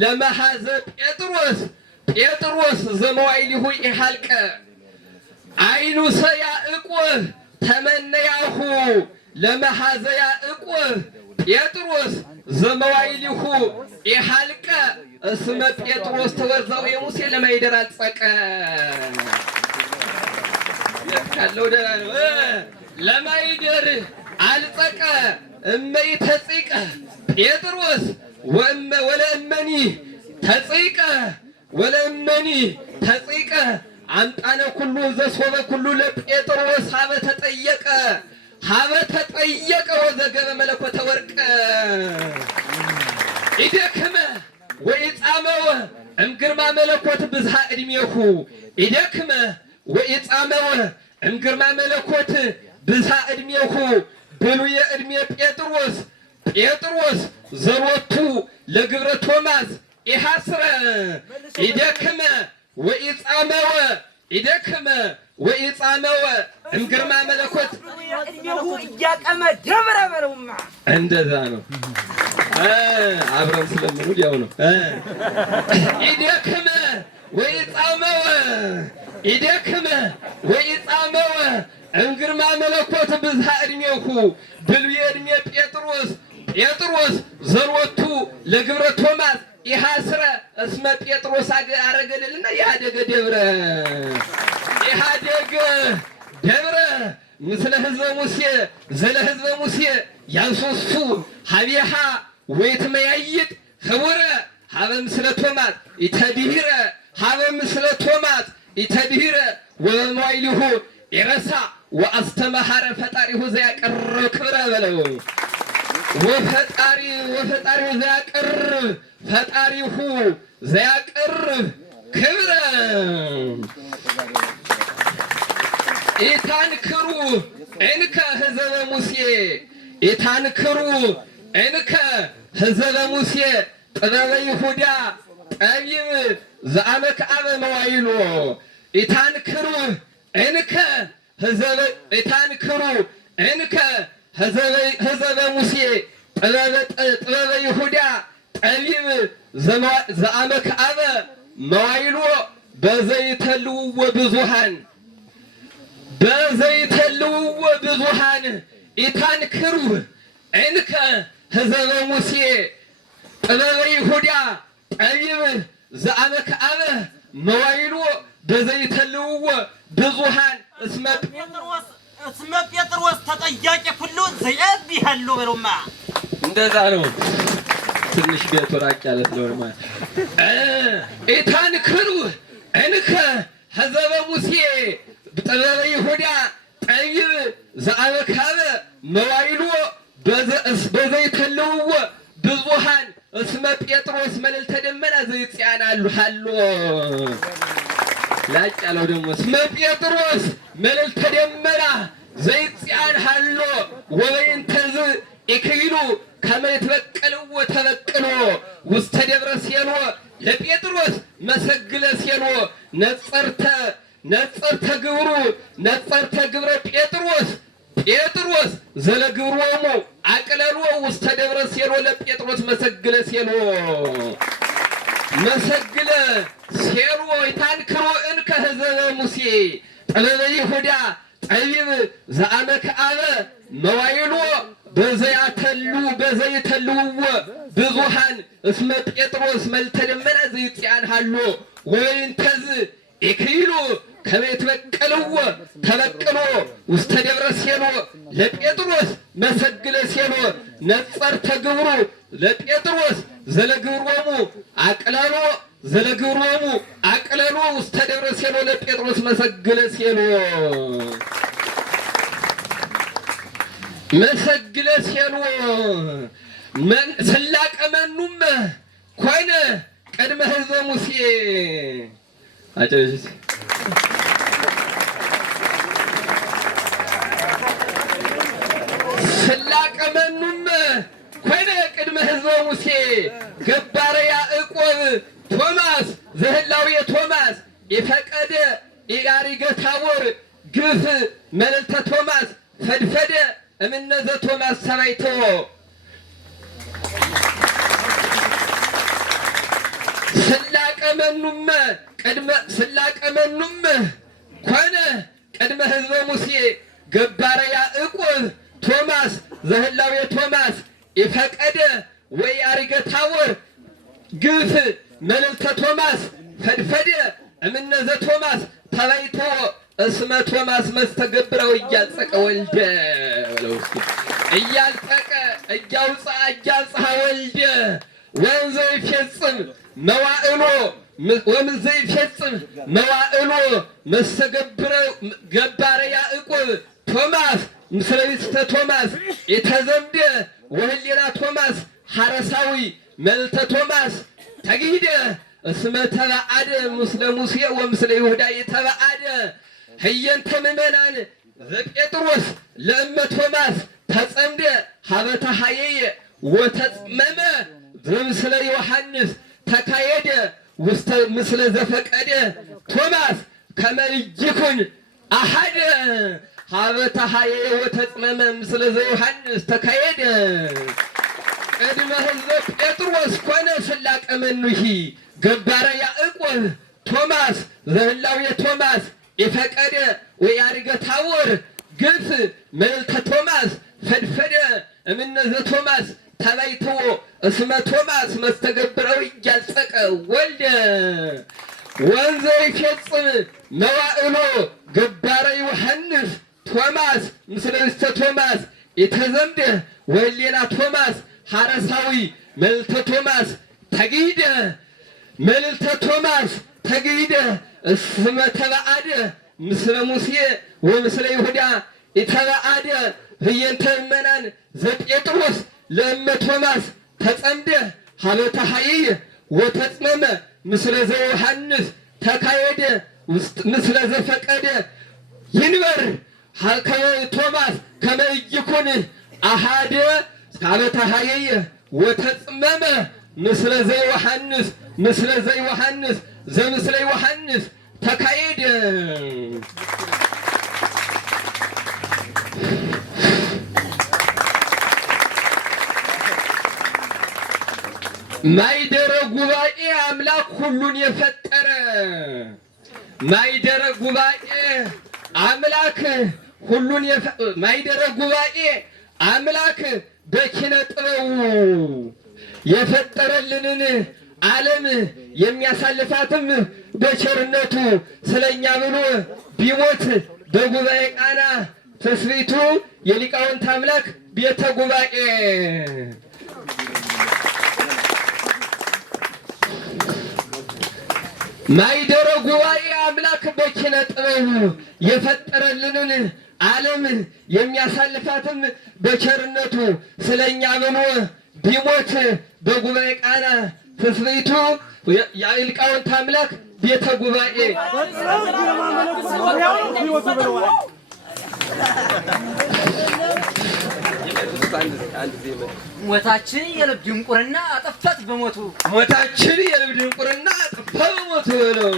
ለመሐዘ ጴጥሮስ ጴጥሮስ ዘመዋዕሊሁ ኢሃልቀ አይኑሰ ያዕቆብ ተመነያሁ ለመሐዘ ያዕቆብ ጴጥሮስ ዘመዋዕሊሁ ኢሃልቀ እስመ ጴጥሮስ ተወዛው የሙሴ ለማይደር አጸቀ ያለው ደራ ነው ለማይደር አልጸቀ እመይ ተጽቀ ጴጥሮስ ወለእመኒ ተጽቀ ወለእመኒ ተጽቀ አምጣነ ኩሉ ዘሶበ ኩሉ ለጴጥሮስ ሀበ ተጠየቀ ወዘገበ መለኮተ ወርቀ ኢደክመ ወኢጻመወ እምግርማ መለኮት ብዝሃ ዕድሜሁ ኢደክመ ወኢጻመወ እምግርማ መለኮት ብዝሃ ዕድሜሁ ብሉየ ዕድሜ ጴጥሮስ ዘሮቱ ለግብረ ቶማስ ኢሐስረ ኢደክመ ወኢጻመወ ኢደክመ ወኢጻመወ እምግርማ መለኮት እያቀመ ደብረ በለውማ እንደዛ ነው። አብረን ስለምንውል ያው ነው። ኢደክመ ወኢጻመወ እምግርማ መለኮት ብዝሃ ዕድሜሁ ብሉየ ዕድሜ ጴጥሮስ ዘሮቱ ለግብረ ቶማስ ኢሐስረ እስመ ጴጥሮስ አረገልልና ኢሃደገ ደብረ ምስለ ህዝበ ሙሴ ዘለ ህዝበ ሙሴ ያንሶሱ ሀቢሃ ወይትመያይጥ ህቡረ ሀበ ምስለ ቶማስ ኢተድሂረ ሀበ ምስለ ቶማስ ኢተድሂረ ወበመዋዕሊሁ ኢረሳ ወአስተመሃረ ፈጣሪሁ ዘያቀርብ ክብረ በለው ወፈጣሪሁ ዘያቀርብ ፈጣሪሁ ዘያቀርብ ክብረ ኢታንክሩ እንከ ህዘበ ሙሴ ኢታንክሩ እንከ ህዘበ ሙሴ ጥበበ ይሁዳ ጠቢብ ዘአመክዓበ መዋዕሎ ኢታንክሩ እንከ ህዘበ ሙሴ ጥበበ ይሁዳ ጠቢብ ዘአመክዓበ መዋዕሎ በዘይተልውዎ ብዙሃን ኢታንክሩ እንከ ህዘበ ሙሴ ጥበበ ይሁዳ ጠቢብ ዘአመክዓበ መዋዕሎ በዘይተልውዎ ብዙሃን እስመ ጴጥሮስ ተጠያቂ ሁሉ ዘየብሃሉ በሉማ እንደዛ ነው። ትንሽ ቤቱ ራቅ ያለ ስለሆነ ማለት ኢታንክሩ እንከ ህዘበ ሙሴ ጥበበ ይሁዳ ጠቢብ ዘአመክዓበ መዋዕሎ በዘይተልውዎ ብዙሃን እስመ ጴጥሮስ መልዕልተ ደመና ዘይጽያናሉ ሃሎ ላጭ ያለው ደግሞ እስመ ጴጥሮስ መልዕልተ ደመና ዘይጽያን ሃሎ ወበይንተዝ ኢክይሉ ከመ ይትበቀልዎ ተበቅሎ ውስተ ደብረ ሴሎ ለጴጥሮስ መሰግለ ሴሎ ነጸርተ ግብረ ጴጥሮስ ዘለግብሮሙ አቅለሎ ውስተ ደብረ ሴሎ ለጴጥሮስ መሰግለ ሴሎ ኢታንክሩ እንከ ህዘበ ሙሴ ጥበበ ይሁዳ ጠቢብ ዘአመክዓበ መዋዕሎ በዘይተልውዎ ብዙሃን እስመ ጴጥሮስ መልዕልተ ደመና ዘይጽያን ሃሎ ወበይንተዝ ኢክይሉ ከቤት በቀልዎ ተበቅሎ ውስተ ደብረ ሴሎ ለጴጥሮስ መሰግለ ሴሎ ነጸርተ ግብሩ ለጴጥሮስ ዘለግብሮሙ አቅለሎ ዘለግብሮሙ አቅለሎ ውስተ ደብረ ሴሎ ለጴጥሮስ መሰግለ ሴሎ መሰግለ ሴሎ ስላቀ መኑም ኮነ ቅድመ ሕዝበ ሙሴ አጨረሽ ስላቀ መኑም ኮነ ቅድመ ሕዝበ ሙሴ ገባረ ያዕቆብ ቶማስ ዘህላዊ ቶማስ የፈቀደ ኢያሪገ ታቦር ግፍ መልዕልተ ቶማስ ፈድፈደ እምነዘ ቶማስ ሰማይቶ ስላቀ መኑም ኮነ ቅድመ ሕዝበ ሙሴ ገባረ ያዕቆብ ቶማስ ዘህላዊ ቶማስ የፈቀደ ወኢያሪገ ታቦር ግፍ መልዕልተ ቶማስ ፈድፈደ እምነዘ ቶማስ ተባይቶ እስመ ቶማስ መስተገብረው እያጸቀ ወልደ እያልጠቀ እያውፃ ወልደ ወንዘ ይፈጽም መዋዕሎ ወምዘ ይፈጽም መዋዕሎ መስተገብረው ገባረ ያዕቆብ ቶማስ ምስለ ሚስተ ቶማስ የተዘምደ ወህሌና ቶማስ ሐረሳዊ መልዕልተ ቶማስ ተግሂደ እስመ ተባአደ ምስለ ሙሴ ወምስለ ይሁዳ የተባአደ ህየንተ ምእመናን ዘጴጥሮስ ለእመ ቶማስ ተጸምደ ሀበተ ሀየየ ወተጽመመ ዘምስለ ዮሐንስ ተካየደ ውስተ ምስለ ዘፈቀደ ቶማስ ከመ ይኩን አሐደ ሀበተ ሀየየ ወተጽመመ ምስለ ዘዮሐንስ ተካየደ ቅድመ ሕዝበ ጴጥሮስ ኮነ ስላቀ መኑሂ ገባረ ያዕቆብ ቶማስ ዘህላዊ ቶማስ የፈቀደ ወኢያሪገ ታቦር ግፍ መልዕልተ ቶማስ ፈድፈደ እምነዘ ቶማስ ተባይትዎ እስመ ቶማስ መስተገብረው እያጸቀ ወልደ ወንዘ ይፈጽም መዋዕሎ ገባረ ዮሐንስ ቶማስ ምስለ ሚስተ ቶማስ የተዘምደ ወህሌና ቶማስ ሐረሳዊ መልዕልተ ቶማስ ተግሂደ መልዕልተ ቶማስ ተግሂደ እስመ ተባአደ ምስለ ሙሴ ወምስለ ይሁዳ የተባአደ ህየንተ ምእመናን ዘጴጥሮስ ለእመ ቶማስ ተጸምደ ሀበተ ሀየየ ወተጽመመ ምስለ ዘዮሐንስ ተካየደ ምስለ ዘፈቀደ ይንበር ቶማስ ከመ ይኩን አሐደ ሀበተ ሀየየ ወተጽመመ ምስለ ዘዮሐንስ ምስለ ዘዮሐንስ ዘምስለ ዮሐንስ ተካየደ ማይደረ ጉባኤ አምላክ ሁሉን የፈጠረ ማይደረ ጉባኤ አምላክ ሁሉን ማይደረ ጉባኤ አምላክ በኪነ ጥበቡ የፈጠረልንን ዓለም የሚያሳልፋትም በቸርነቱ ስለኛ ብሎ ቢሞት በጉባኤ ቃና ተስቢቱ የሊቃውንት አምላክ ቤተ ጉባኤ ማይደረ ጉባኤ አምላክ በኪነ ጥበቡ የፈጠረልንን ዓለም የሚያሳልፋትም በቸርነቱ ስለኛ ብሎ ቢሞት በጉባኤ ቃና ተስቢቱ የሊቃውንት አምላክ ቤተ ጉባኤ ሞታችን የልብ ድንቁርና አጠፋት በሞቱ ሞታችን የልብ ድንቁርና አጠፋ በሞቱ ነው።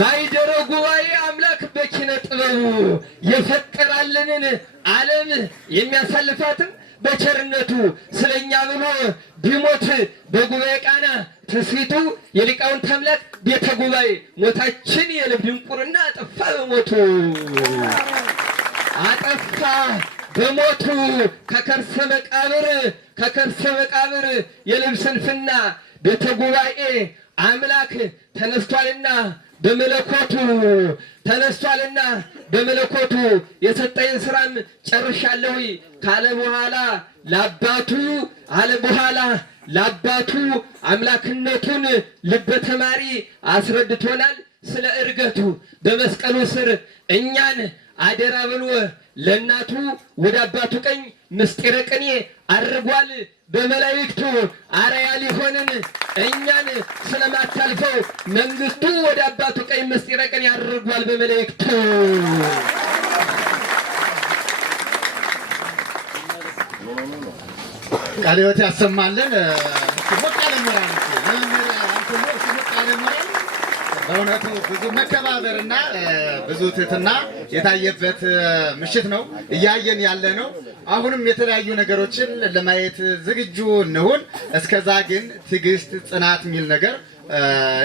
ማይደረ ጉባኤ አምላክ በኪነ ጥበቡ የፈጠራልንን ዓለም የሚያሳልፋትም በቸርነቱ ስለኛ ብሎ ቢሞት በጉባኤ ቃና ተስፊቱ የሊቃውንት አምላክ ቤተ ጉባኤ ሞታችን የልብ ድንቁርና አጠፋ በሞቱ አጠፋ በሞቱ ከከርሰ መቃብር የልብ ስንፍና ቤተ ጉባኤ አምላክ ተነስቷልና በመለኮቱ ተነስቷልና በመለኮቱ የሰጠኝ ስራም ጨርሻለሁ ካለ በኋላ ለአባቱ አምላክነቱን ልበ ተማሪ አስረድቶናል። ስለ እርገቱ በመስቀሉ ስር እኛን አደራ ብሎ ለእናቱ ወደ አባቱ ቀኝ ምስጢረ ቅኔ አርጓል። በመላእክቱ አርአያ ሊሆንን እኛን ስለማታልፈው መንግስቱ ወደ አባቱ ቀኝ ምስጢረ ቅኔ አርጓል በመላእክቱ። ቃለ ሕይወት ያሰማልን። በእውነቱ ብዙ መከባበርና ብዙ ትህትና የታየበት ምሽት ነው እያየን ያለ ነው። አሁንም የተለያዩ ነገሮችን ለማየት ዝግጁ እንሁን። እስከዛ ግን ትዕግስት፣ ጽናት የሚል ነገር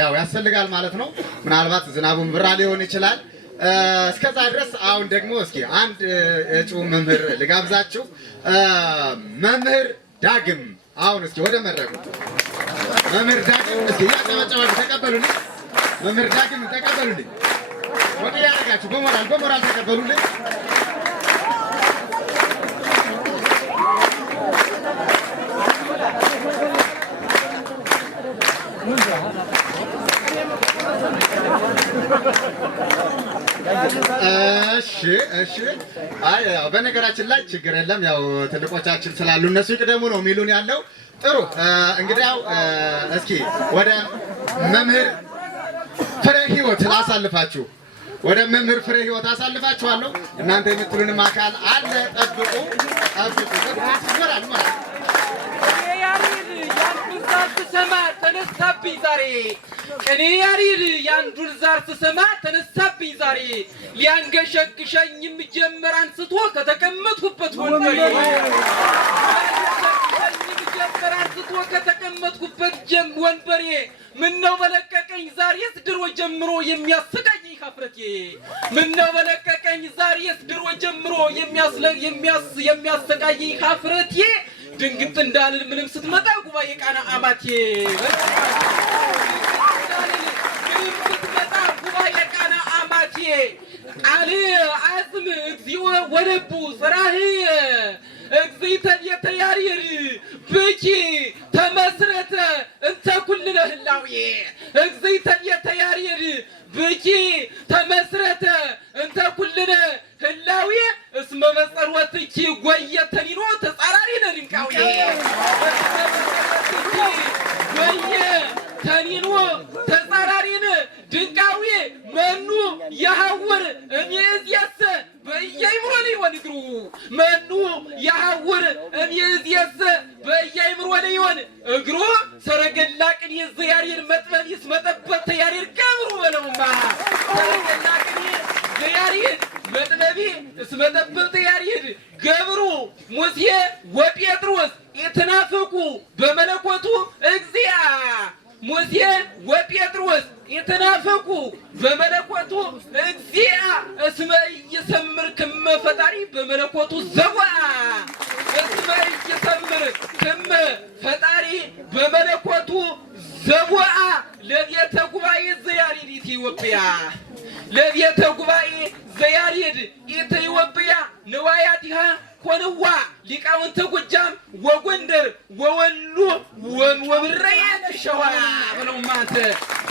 ያው ያስፈልጋል ማለት ነው። ምናልባት ዝናቡን ብራ ሊሆን ይችላል። እስከዛ ድረስ አሁን ደግሞ እስኪ አንድ እጩ መምህር ልጋብዛችሁ። መምህር ዳግም አሁን እስኪ ወደ መድረኩ መምህር ዳግም እስኪ ያጨበጨባችሁ ተቀበሉልኝ። መምህር ዳግም ተቀበሉልኝ። ወደ ያደርጋችሁ በሞራል ተቀበሉልኝ። እሺ አይ ያው በነገራችን ላይ ችግር የለም። ያው ትልቆቻችን ስላሉ እነሱ ይቅደሙ ነው የሚሉን ያለው። ጥሩ እንግዲህ ያው እስኪ ወደ መምህር ፍሬ ሕይወት አሳልፋችሁ ወደ መምህር ፍሬ ሕይወት አሳልፋችኋለሁ። እናንተ የምትሉንም አካል አለ። ጠብቁ ይወራል ማለት ስሰማ ተነሳብኝ ዛሬ ቅኔ ያሬድ ያንዱን ዛር ስሰማ ተነሳብኝ ዛሬ ሊያንገሸግሸኝም ጀመር አንስቶ ከተቀመጥኩበት ወንበሬ ጀመር አንስቶ ከተቀመጥኩበት ወንበሬ ምነው በለቀቀኝ ዛሬስ ድሮ ጀምሮ የሚያስቀኝ ሀፍረቴ ምነው በለቀቀኝ ዛሬስ ድሮ ጀምሮ የሚያስቀኝ ሀፍረቴ ድንግጥ እንዳልል ምንም ስትመጣ ጉባኤ ቃና አማቴ ምንም ስትመጣ ጉባኤ ቃና አማቴ ቃል አዝም እግዚኦ ወለቡ ጽራህ እግዚእተ ቤተ ያሬድ ብኪ ተመስረተ እንተ ኩልነ ህላዌ እግዚእተ ቤተ ያሬድ ብኪ ተመስረተ እንተ ኩልነ ህላዌ እስመ መጸርወትኪ ጎየተ ሊኖ ተጻራሪነ ድንቃዌ ጎየ ተኒኖ ተጻራሪነ ድንቃዌ መኑ የሐውር እምይእዜሰ በየአእምሮ ሊሆን እግሩ መኑ የሐውር እምይእዜሰ በየአእምሮ ሊሆን እግሩ ሰረገላ ቅኔ ዘያሬድ መጥበብ ይስመጠበት ያሬድ ገብሩ በለውማ ሰረገላ ቅኔ ዘያሬድ መጥበቢ እስመጠበት ያሬድ ገብሩ ሙሴ ወጴጥሮስ የተናፈቁ በመለኮቱ እግዚአ ሙሴ ወጴጥሮስ የተናፈቁ በመለኮቱ እግዚአ እስመ ኢየሰምር ክመ ፈጣሪ በመለኮቱ ዘዋ እስመ ኢየሰምር ክመ ፈጣሪ በመለኮቱ ዘዋ ለቤተ ጉባኤ ዘያሬድ ኢትዮጵያ ለቤተ ጉባኤ ዘያሬድ ኢትዮጵያ ንዋያቲሃ ኮንዋ ሊቃውንተ ጎጃም ወጎንደር ወወሎ ወብረየት ሸዋ ብለው ማንተ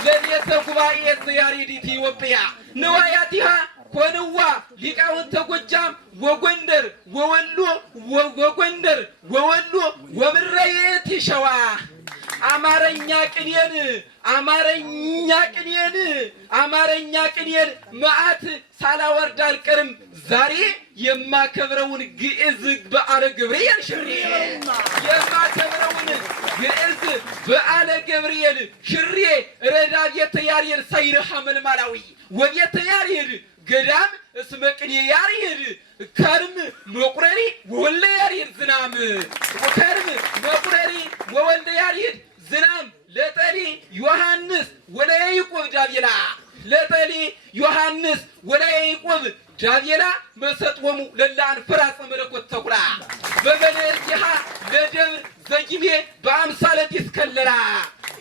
ለቤተ ጉባኤ ዘያሬድ ኢትዮጵያ ንዋያቲሃ ኮንዋ ሊቃውንተ ጎጃም ወጎንደር ወወሎ ወብረየት ሸዋ አማርኛ ቅኔን መዓት ሳላወርድ አልቀርም ዛሬ የማከብረውን ግዕዝ በዓለ ገብርኤል ሽሬ የማከብረውን ግዕዝ በዓለ ገብርኤል ሽሬ ረዳ ቤተ ያሬድ ሳይረሃ መልማላዊ ወቤተ ያሬድ ገዳም እስመ ቅኔ ያሬድ ከርም መቁረሪ ወወልደ ያሬድ ዝናም ከርም መቁረሪ ወወልደ ያሬድ ዝናም ለጠሊ ዮሐንስ ወለያዕቆብ ዳቤላ ለጠሊ ዮሐንስ ወለያዕቆብ ዳቤላ መሰጥወሙ ለላን ፍራጽ መለኮት ተኩላ በመለየሃ ለደብር ዘጊቤ በአምሳለት ይስከለላ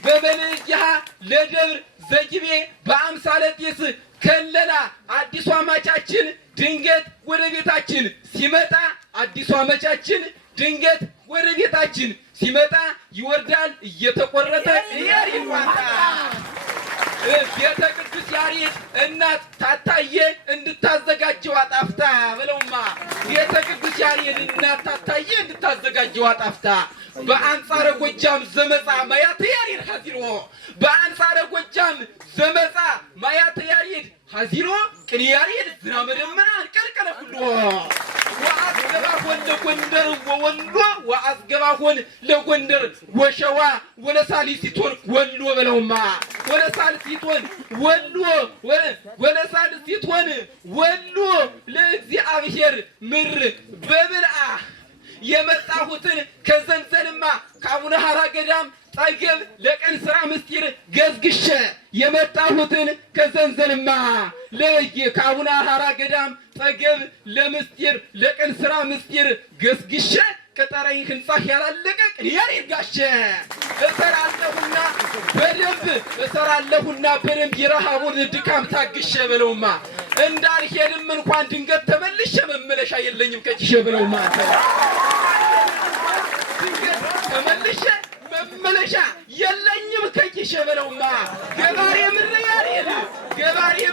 በበልጅሃ ለደብር ዘጊቤ በአምሳለ ጢስ ከለላ አዲሱ አማቻችን ድንገት ወደ ቤታችን ሲመጣ አዲሱ አማቻችን ድንገት ወደ ቤታችን ሲመጣ ይወርዳል እየተቆረጠ ያሬድ ዋንታ ቤተ ቅዱስ ያሬድ እናት ታታየ እንድታዘጋጀው አጣፍታ በለውማ ቤተ ቅዱስ ያሬድ እናት ታታየ እንድታዘጋጀው አጣፍታ በአንጻረ ጎጃም ዘመጻ ማያት ያሬድ ሀዚሮ በአንጻረ ጎጃም ዘመጻ ማያት ያሬድ ሀዚሮ ቅኔ ያሬድ ዝናመ ደመና ቀልቀለ ሁሉ ወአስገባሆን ለጎንደር ወወሎ ወአስገባሆን ለጎንደር ወሸዋ ወለሳሊሲቶን ወሎ በለውማ ወለሳሊሲቶን ወሎ ወለሳሊሲቶን ወሎ ለእግዚአብሔር ምር በብልአ የመጣሁትን ከዘንዘልማ ከአቡነ ሐራ ገዳም ጠገብ ለቀን ስራ ምስጢር ገዝግሸ የመጣሁትን ከዘንዘልማ ከአቡነ ሐራ ገዳም ጠገብ ለምስጢር ለቀን ስራ ምስጢር ገዝግሸ ከጠራይ ህንጻ ያላለቀ ያሬድ ጋሸ እሰራለሁና በደንብ የረሃቡን ድካም ታግሸ በለውማ እንዳልሄድም እንኳን ድንገት ተመልሼ መመለሻ የለኝም ከጭሼ በለውማ ድንገት ተመልሼ መመለሻ የለኝም ከጭሼ በለውማ ገባሬ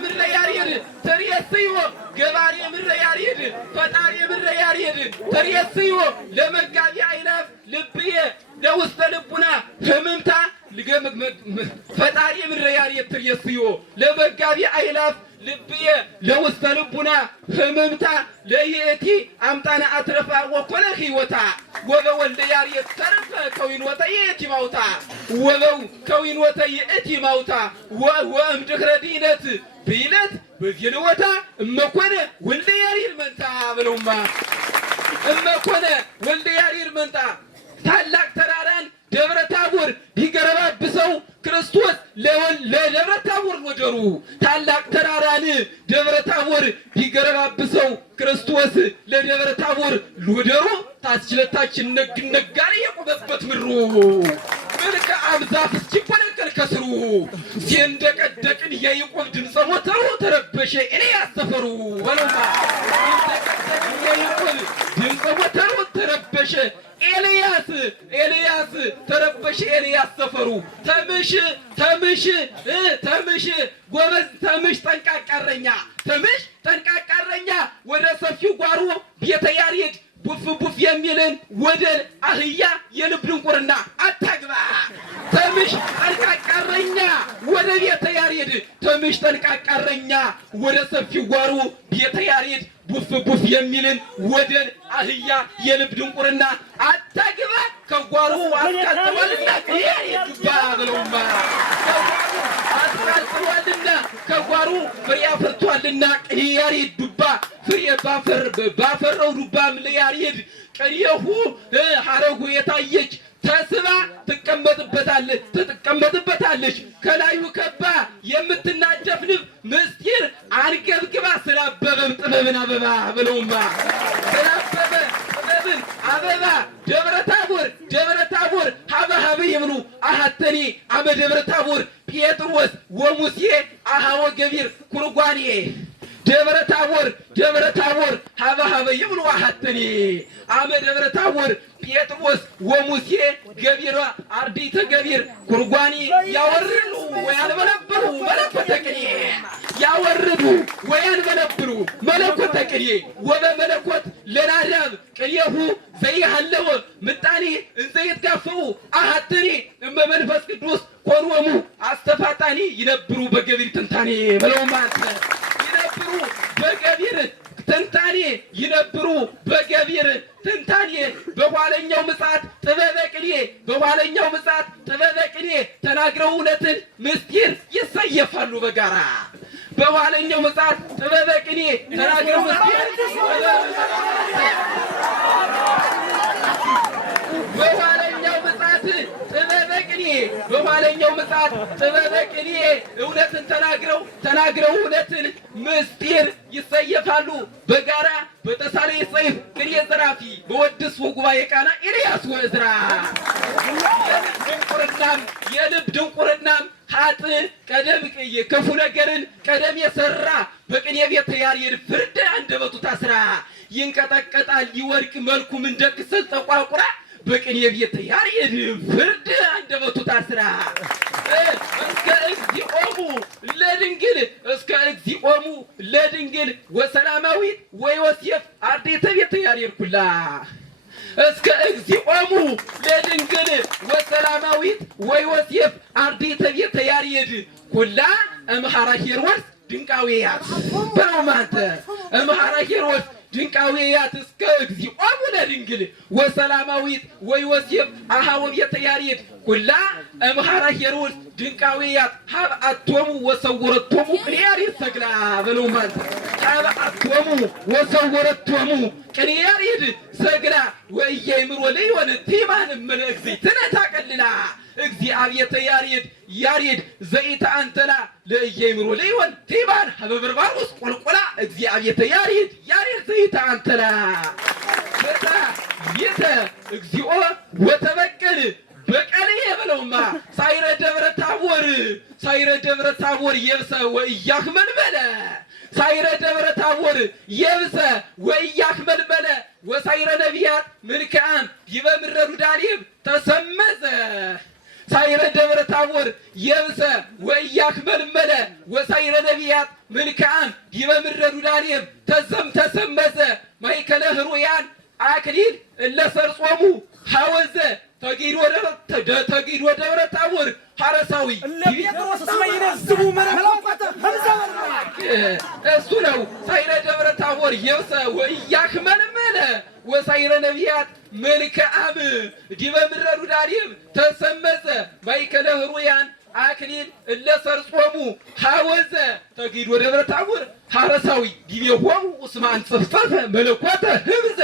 ምድረ ያሬድ ተሪየስዮ ገባሬ ምድረ ያሬድ ፈጣሪ ምድረ ያሬድ ተሪየስዮ ለመጋቢ አይናፍ ልብዬ ለውስተ ልቡና ህምምታ ፈጣሪ ምድረ ያሬድ ተሪየስዮ ለመጋቢ አይናፍ ልብዬ ለውስተ ልቡና ህምምታ ለየቲ አምጣና አትረፋ ወኮነ ህይወታ ወበወልደ ያሬድ ተረፈ ከዊንወተ የቲ ማውታ ወበው ከዊንወተ የቲ ማውታ ወእምድኅረ ዲነት ቢለት በዚህልወታ እመኮነ ወልደ ያሬድ መንታ በለውማ እመኮነ ወልደ ያሬድ መንታ ታላቅ ተራራን ደብረ ታቦር ቢገረባብሰው ክርስቶስ ለደብረ ታቦር ወደሩ ታላቅ ተራራን ደብረ ታቦር ቢገረባብሰው ክርስቶስ ለደብረ ታቦር ወደሩ ታስችለታችን ነጋሪ የቆመበት ምሩ መልከ አብዛፍ እስኪፈነቀል ከስሩ ሲንደቀደቅን የያዕቆብ ድምፀ ሞተሩ ተረበሸ ኤልያስ ሰፈሩ በለውማ ሲንደቀደቅን የያዕቆብ ድምፀ ሞተሩ ተረበሸ ኤልያስ ተረበሸ ኤልያስ ሰፈሩ ተምሽ ጎበዝ ተምሽ ጠንቃቃረኛ ወደ ሰፊው ጓሮ ቤተ ያሬድ ቡፍ የሚልን ወደ አህያ የልብ ድንቁርና አታግባ ተምሽ ጠንቃቃረኛ ወደ ቤተ ያሬድ ተምሽ ጠንቃቃረኛ ወደ ሰፊው ጓሮ ቤተ ያሬድ ቡፍ የሚልን ወደ አህያ የልብ ድንቁርና አታግባ ከጓሮ አስቀጥሏልና ይዱባ በለውማ አስቀጥሏልና ከጓሮ ፍሬ አፍርቷልና ያሬድ ዱባ ፍሬ ባፈረው ዱባም ለያሬድ ቀሪሁ ሐረጉ የታየች ተስባ ትቀመጥበታለች ከላዩ ከባ የምትናደፍ ንብ ምስጢር አንገብግባ ስላበበም ጥበብን አበባ በለውማ ስላበበ ጥበብን አበባ ደብረ ታቦር ሀበ ይብሉ አሐተኒ አመ ደብረ ታቦር ጴጥሮስ ወሙሴ አሃወ ገቢር ኩርጓኔ ደብረ ታቦር ሀበ ይብሉ አሐተኒ አመ ደብረ ታቦር ጴጥሮስ ወሙሴ ገቢራ አርዲተ ገቢር ኩርጓኔ ያወርዱ ወያልበለብሩ መለኮተ ቅኔ ያወርዱ ወያልበለብሩ መለኮተ ቅኔ ወበመለኮት ለናዳብ ቅኔሁ ዘይሃለወ ምጣኔ እንዘይትጋፈው አሐተኒ እመመንፈስ ቅዱስ ኮንወሙ አስተፋጣኒ ይነብሩ በገቢር ትንታኔ በለውማት ይነብሩ በገቢር ትንታኔ ይነብሩ በገቢር ትንታኔ በኋለኛው ምጽአት ጥበበ ቅኔ ተናግረው እውነትን ምስጢር ይሰየፋሉ በጋራ በኋለኛው ምጽአት ጥበበ ቅኔ ተናግረው ምስጢር በኋለኛው ምጽአት ጥበበ ቅኔ እውነትን ተናግረው እውነትን ምስጢር ይሰየፋሉ በጋራ በተሳለ ሰይፍ ቅኔ ዘራፊ በወድስ ወጉባኤ ቃና ኤልያስ ወእዝራ ድንቁርና ድንቁርናም የልብ ድንቁርናም ሀጥ ቀደም ክፉ ነገርን ቀደም የሰራ በቅኔ ቤት ያሬድ ፍርድ አንደበቱ ታስራ ይንቀጠቀጣል ሊወድቅ መልኩም እንደ ክሰል ተቋቁራ በቅኔ ቤት ያሬድ ፍርድ አንደበቱ ታስራ እስከ እግዚኦሙ ለድንግል እስከ እግዚኦሙ ለድንግል ወሰላማዊት ወዮሴፍ አርዴተ ቤት ያሬድ ኩላ እስከ እግዚኦሙ ለድንግል ወሰላማዊት ወዮሴፍ አርዴተ ቤት ያሬድ ኩላ እምሃራ ሄሮድስ ድንቃዊያት በማንተ እምሃራ ሄሮድስ ድንቃዊያት እስከ እግዚኦሙ ለድንግል ወሰላማዊት ወዮሴፍ አሃው ቤት ያሬድ ኩላ እምሃራ ሄሮድስ ድንቃዊያት ሀብአቶሙ ወሰውረቶሙ ቅኔ ያሬድ ሰግላ በማንተ ሀብአቶሙ ወሰውረቶሙ ቅኔ ያሬድ ሰግላ ወኢያእምሮ ለዮን ቲማን መልእክዚትነ ታቀልላ እግዚአብሔር ያሬድ ዘይታ አንተላ ለኢያእምሮ ለዮን ቲማን ሀበበርባሮስ ቆልቆላ እግዚአብሔር ያሬድ ዘይታ አንተላ በታ ይተ እግዚኦ ወተበቀል በቀል የበለውማ ሳይረ ደብረ ታቦር የብሰ ወኢያክመልመለ ሳይረ ደብረ ታቦር የብሰ ወኢያክመልመለ ወሳይረ ነቢያት ምልክአን ይበምረዱ ዳሊብ ተሰመዘ ሳይረ ደብረ ታቦር የብሰ ወኢያክመልመለ ወሳይረ ነቢያት ምልክአን ይበምረዱ ዳሊብ ተሰመዘ ማይከለ ህሩያን አክሊል እለሰርጾሙ ሐወዘ ተጊዶ ደብረ ታቦር ሐረሳዊ እሱ ነው ሳይረ ደብረ ታቦር የብሰ ወኢያክመልመለ ወሳይረ ነቢያት መልክአም ዲበ ምድረ ዳሊብ ተሰመዘ ማይከለ ህሩያን አክሊል እለሰርጾሙ ሐወዘ ተጊዶ ደብረ ታቦር ሐረሳዊ ዲቤሆሙ እስመ አንጸፍጸፈ መለኮተ ህብዘ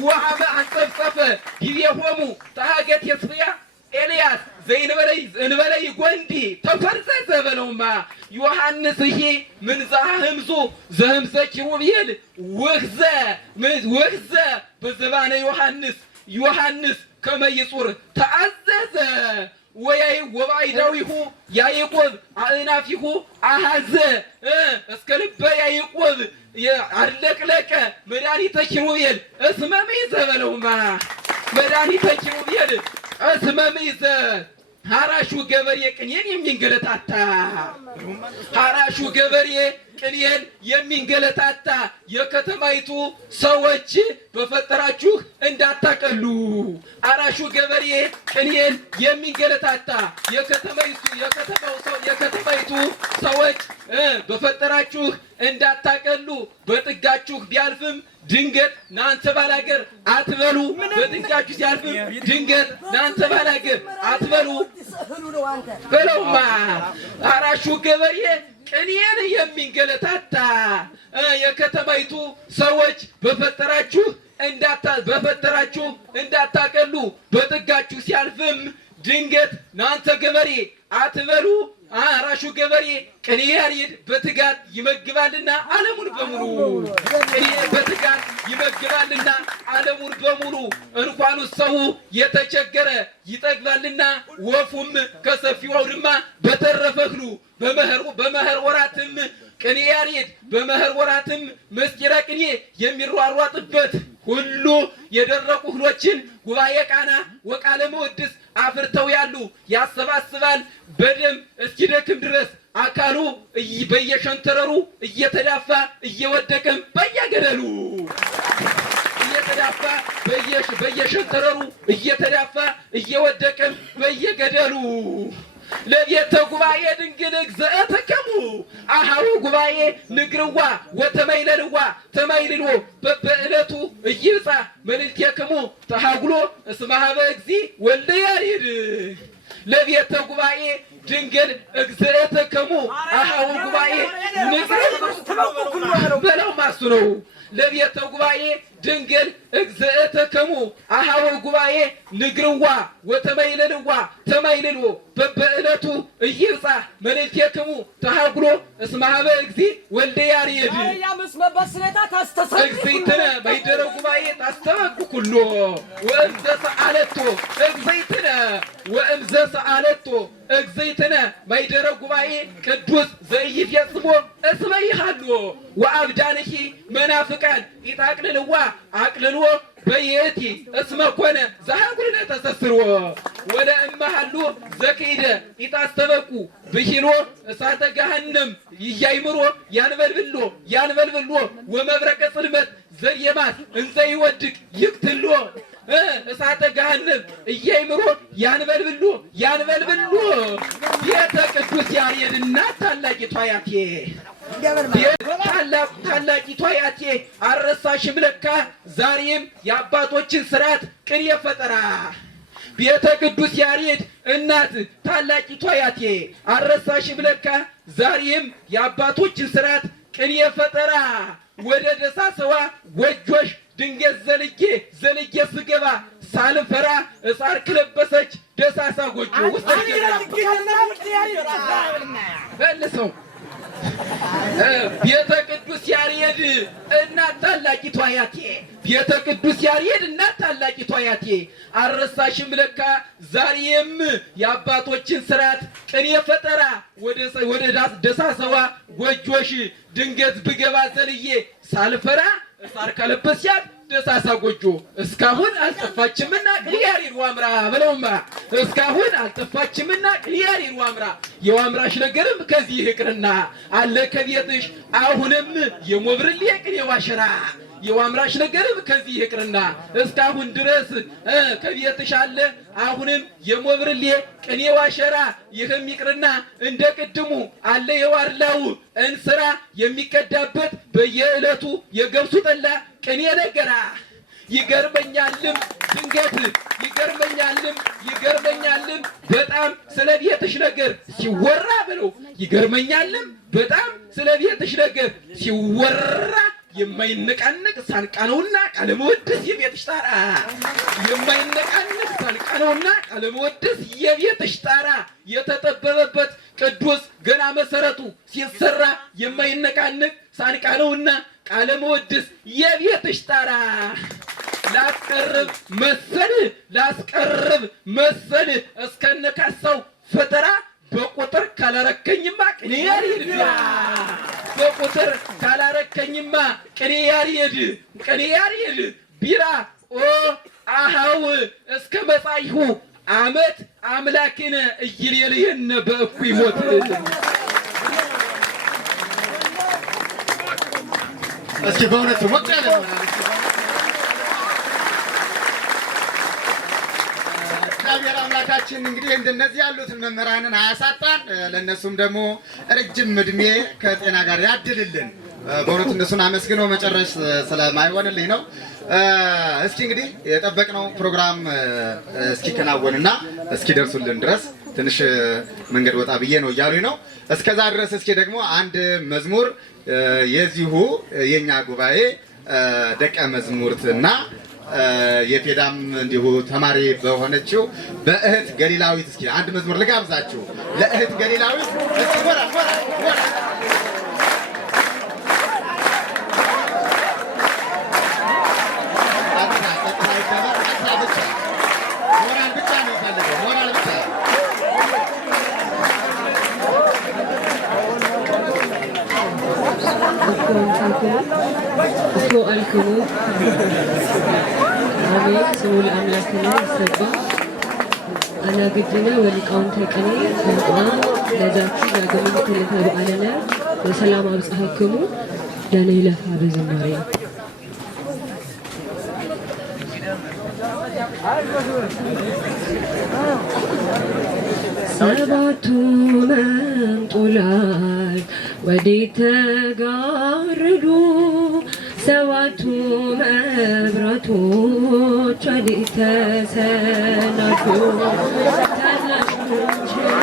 ወአበ አንጸፍጸፈ ዲቤሆሙ ታገት የስያ ኤልያስ ዘይንበለይ ጎንዲ ተፈርዘዘ በለውማ ዮሐንስ ይሄ ምንዛ ህምዞ ዘህምዘ ኪሩቤል ወህዘ በዘባነ ዮሐንስ ከመይጹር ተአዘዘ ወባይዳዊሁ ያዕቆብ አእናፊሁ አሃዘ እስከ ልበ ያዕቆብ አድለቅለቀ መድኃኒተ ኪሩቤል እስመ ምይዘ በለውማ መድኃኒተ ኪሩቤል እስመ ምይዘ ሐራሹ ገበሬ ቅኔን የሚንገለታታ ሐራሹ ገበሬ ቅኔን የሚንገለታታ የከተማይቱ ሰዎች በፈጠራችሁ እንዳታቀሉ ሐራሹ ገበሬ ቅኔን የሚንገለታታ የከተማይቱ ሰዎች በፈጠራችሁ እንዳታቀሉ በጥጋችሁ ቢያልፍም ድንገት ናንተ ባላገር አትበሉ በጥጋችሁ ሲያልፍም ድንገት ናንተ ባላገር አትበሉ በለውማ ሐራሹ ገበሬ ቅኔን የሚንገለታታ የከተማይቱ ሰዎች በፈጠራችሁ እንዳታቀሉ በጥጋችሁ ሲያልፍም ድንገት ናንተ ገበሬ አትበሉ ሐራሹ ገበሬ ቅኔ ያሬድ በትጋት ይመግባልና ዓለሙን በሙሉ ቅኔ በትጋት ይመግባልና ዓለሙን በሙሉ እንኳን ሰው የተቸገረ ይጠግባልና ወፉም ከሰፊው አውድማ በተረፈ እህሉ በመኸር ወራትም ቅኔ ያሬድ በመኸር ወራትም ምስጢረ ቅኔ የሚሯሯጥበት ሁሉ የደረቁ እህሎችን ጉባኤ ቃና ወቃለ መወድስ አፍርተው ያሉ ያሰባስባል በደም እስኪደክም ድረስ አካሉ በየሸንተረሩ እየተዳፋ እየወደቀም በየገደሉ እየተዳፋ በየሸንተረሩ እየተዳፋ እየወደቀም በየገደሉ ለቤተ ጉባኤ ድንግል እግዚአተከሙ አሃው ጉባኤ ንግርዋ ወተማይለልዋ ተማይልሎ በበእለቱ እይብጻ መልእክቴክሙ ተሃጉሎ እስመ ኀበ እግዚእ ወልደ ያሬድ ለቤተ ጉባኤ ድንግል እግዚአተከሙ አሃው ጉባኤ ንግርዋ በለው ማሱ ነው ለቤተ ጉባኤ ድንግል እግዝእትክሙ አሃው ጉባኤ ንግርዋ ወተመይለልዋ ተመይልሎ በበዕለቱ እይብጻ መልእክቴክሙ ተሃጉሎ እስመ ኀበ እግዚእ ወልደ ያሬድ እግዚእትነ ማኅደረ ጉባኤ ታስተበኩ ኩሎ ወእምዘ ሰአለቶ እግዚእትነ ወእምዘ ሰአለቶ እግዚእትነ ማኅደረ ጉባኤ ቅዱስ ዘኢይፌጽሞ እስመ ይሃልዎ ወአብዳንኪ መናፍቃን ኢታቅልልዋ አቅልልዎ በየቲ እስመ ኮነ ዘሃጉልነ ተሰስርዎ ወለ እመሃሉ ዘክኢደ ኢታስተበቁ ብሂሎ እሳተ ገሃነም ይያይምሮ ያንበልብሎ ወመብረቀ ጽልመት ዘየማት እንዘ ይወድቅ ይቅትሎ እሳተ ገሃነም እያይምሮ ያንበልብሎ ቤተ ቅዱስ ያሬድና ታላቂቷ ያቴ ታላቂቷ ያቴ አልረሳሽም ለካ ዛሬም የአባቶችን ስርዓት ቅኔ ፈጠራ ቤተ ቅዱስ ያሬድ እናት ታላቂቷ ያቴ አልረሳሽም ለካ ዛሬም የአባቶችን ስርዓት ቅኔ ፈጠራ ወደ ደሳሰዋ ጎጆሽ ድንገት ዘልጌ ስገባ ሳልፈራ እሳር ክለበሰች ደሳሳ ጎጆ ውስጥ መልሰው ቤተ ቅዱስ ያሬድ እናት ታላቂቷ ያቴ ቤተ ቅዱስ ያሬድ እናት ታላቂቷ ያቴ አልረሳሽም ለካ ዛሬም የአባቶችን ስርዓት ቅኔ ፈጠራ ወደ ደሳሰዋ ጎጆሽ ድንገት ብገባ ዘልዬ ሳልፈራ እሳር ካለበስያት ደሳሳ ጎጆ እስካሁን አልጠፋችምና ቅኔ ያሬድ ዋምራ በለውማ እስካሁን አልጠፋችምና ቅኔ ያሬድ ዋምራ የዋምራሽ ነገርም ከዚህ ይቅርና አለ ከቤትሽ አሁንም የሞብርሌ ቅኔ ዋሽራ የዋምራሽ ነገርም ከዚህ ይቅርና እስካሁን ድረስ ከቤትሽ አለ አሁንም የሞብርሌ ቅኔ ዋሸራ ይህም ይቅርና እንደ ቅድሙ አለ የዋርላው እንስራ የሚቀዳበት በየዕለቱ የገብሱ ጠላ ቅኔ ነገራ ይገርመኛልም ድንገት ይገርመኛልም በጣም ስለ ቤትሽ ነገር ሲወራ ብለው ይገርመኛልም በጣም ስለ ቤትሽ ነገር ሲወራ የማይነቃነቅ ሳንቃ ነውና ቃለ መወድስ የቤትሽ ጣራ የማይነቃነቅ ሳንቃ ነውና ቃለ መወድስ የቤትሽ ጣራ የተጠበበበት ቅዱስ ገና መሰረቱ ሲሰራ የማይነቃነቅ ሳንቃ ነውና ቃለ መወድስ የቤትሽ ጣራ ላስቀርብ መሰል እስከነካሳው ፈጠራ በቁጥር ካላረከኝማ ቅኔ ያሬድ በቁጥር ካላረከኝማ ቅኔ ያሬድ ቢራ ኦ አሃው እስከ መጻይሁ አመት አምላክነ እይሌልየነ በእኩይ ሞት እስኪ በእውነት ሞት ያለ እግዚአብሔር አምላካችን እንግዲህ እንደነዚህ ያሉትን መምህራንን አያሳጣን፣ ለነሱም ደግሞ ረጅም እድሜ ከጤና ጋር ያድልልን። በእውነቱ እነሱን አመስግነው መጨረስ ስለማይሆንልኝ ነው። እስኪ እንግዲህ የጠበቅነው ፕሮግራም እስኪከናወንና እስኪደርሱልን ድረስ ትንሽ መንገድ ወጣ ብዬ ነው እያሉኝ ነው። እስከዛ ድረስ እስኪ ደግሞ አንድ መዝሙር የዚሁ የኛ ጉባኤ ደቀ መዝሙርትና የፔዳም እንዲሁ ተማሪ በሆነችው በእህት ገሊላዊት እስኪ አንድ መዝሙር ልጋብዛችሁ። ለእህት ገሊላዊት እስኪ ሞራል ብቻ ነው የሚፈልገው፣ ሞራል ብቻ እኮ አልክሙ አሜን ስሙ ለአምላክና ይሰባ አናግድነ ወሊቃውንተ ቅኔ ሰንቋ ለዛቲ ዳግም ክልተ በዓለነ በሰላም አብጽሐክሙ ለነ ይለፋ በዝማሬ ሰባቱ መንጦላዕት ወዴት ተጋረዱ? ሰባቱ መብራቶች ወዴት ተሰናዱ? ታላቅ እንጀራ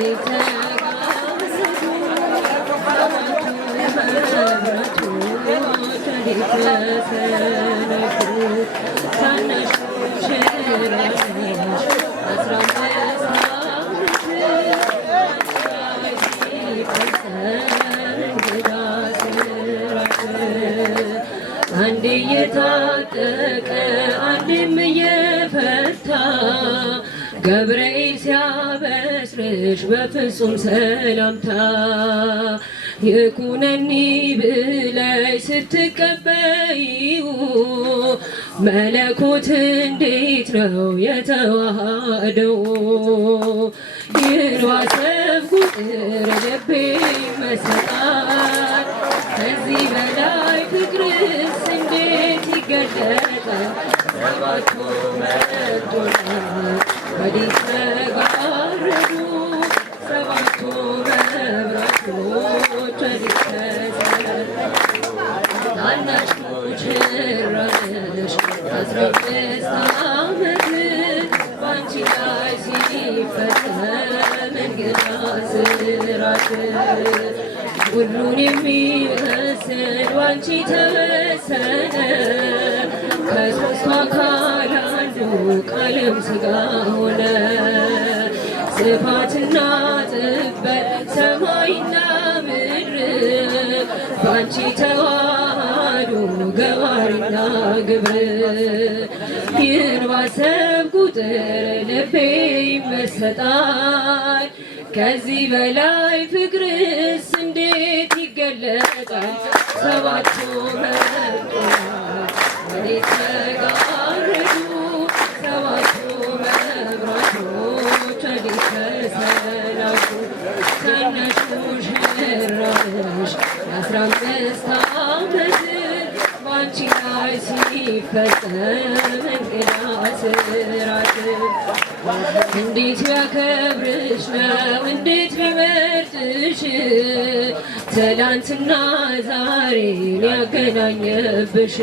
ወዴት አንዴ እየታጠቀ አንዴም እየፈታ ገብርኤል ሲያበስርሽ በፍጹም ሰላምታ ይኩነኒ ብለሽ ስትቀበይው መለኮት እንዴት ነው የተዋሃደው? ይርዋሰብ ቁጥር ልቤ መሰጣት ከዚህ በላይ ፍቅርስ እንዴት ይገለጣል? ሰባቱ መቶናል ወዴት ተጋረዱ? ሰባቱ መብራቶች ወዴት ተሰቀሉ? ታናሽ ሙሽራሽ 15 ዓመት ባንቺ ላይ ሲፈጸም እንግዳ ስራት ሁሉን የሚመስል ባንቺ ተወሰነ ከሦስቱ አካል አንዱ ቃልም ሥጋ ሆነ ስፋትና ጥበት ሰማይና ምድር ባንቺ ተዋህዶ ገባሪና ግብር ይህን ባሰብ ቁጥር ልቤ ይመሰጣል ከዚህ በላይ ፍቅርስ እንዴት ይገለጣል? ሰባቱ መብራቶች ወዴት ተጋረዱ? ሰባቱ መብራቶች ወዴት ተሰናዱ? ታናሽ ሙሽራሽ 15 ዓመት ባንቺ ላይ ሲፈጸም እንግዳ ስራት እንዴት ቢያከብርሽ ነው እንዴት ቢመርጥሽ ትላንትና ዛሬን ያገናኘብሽ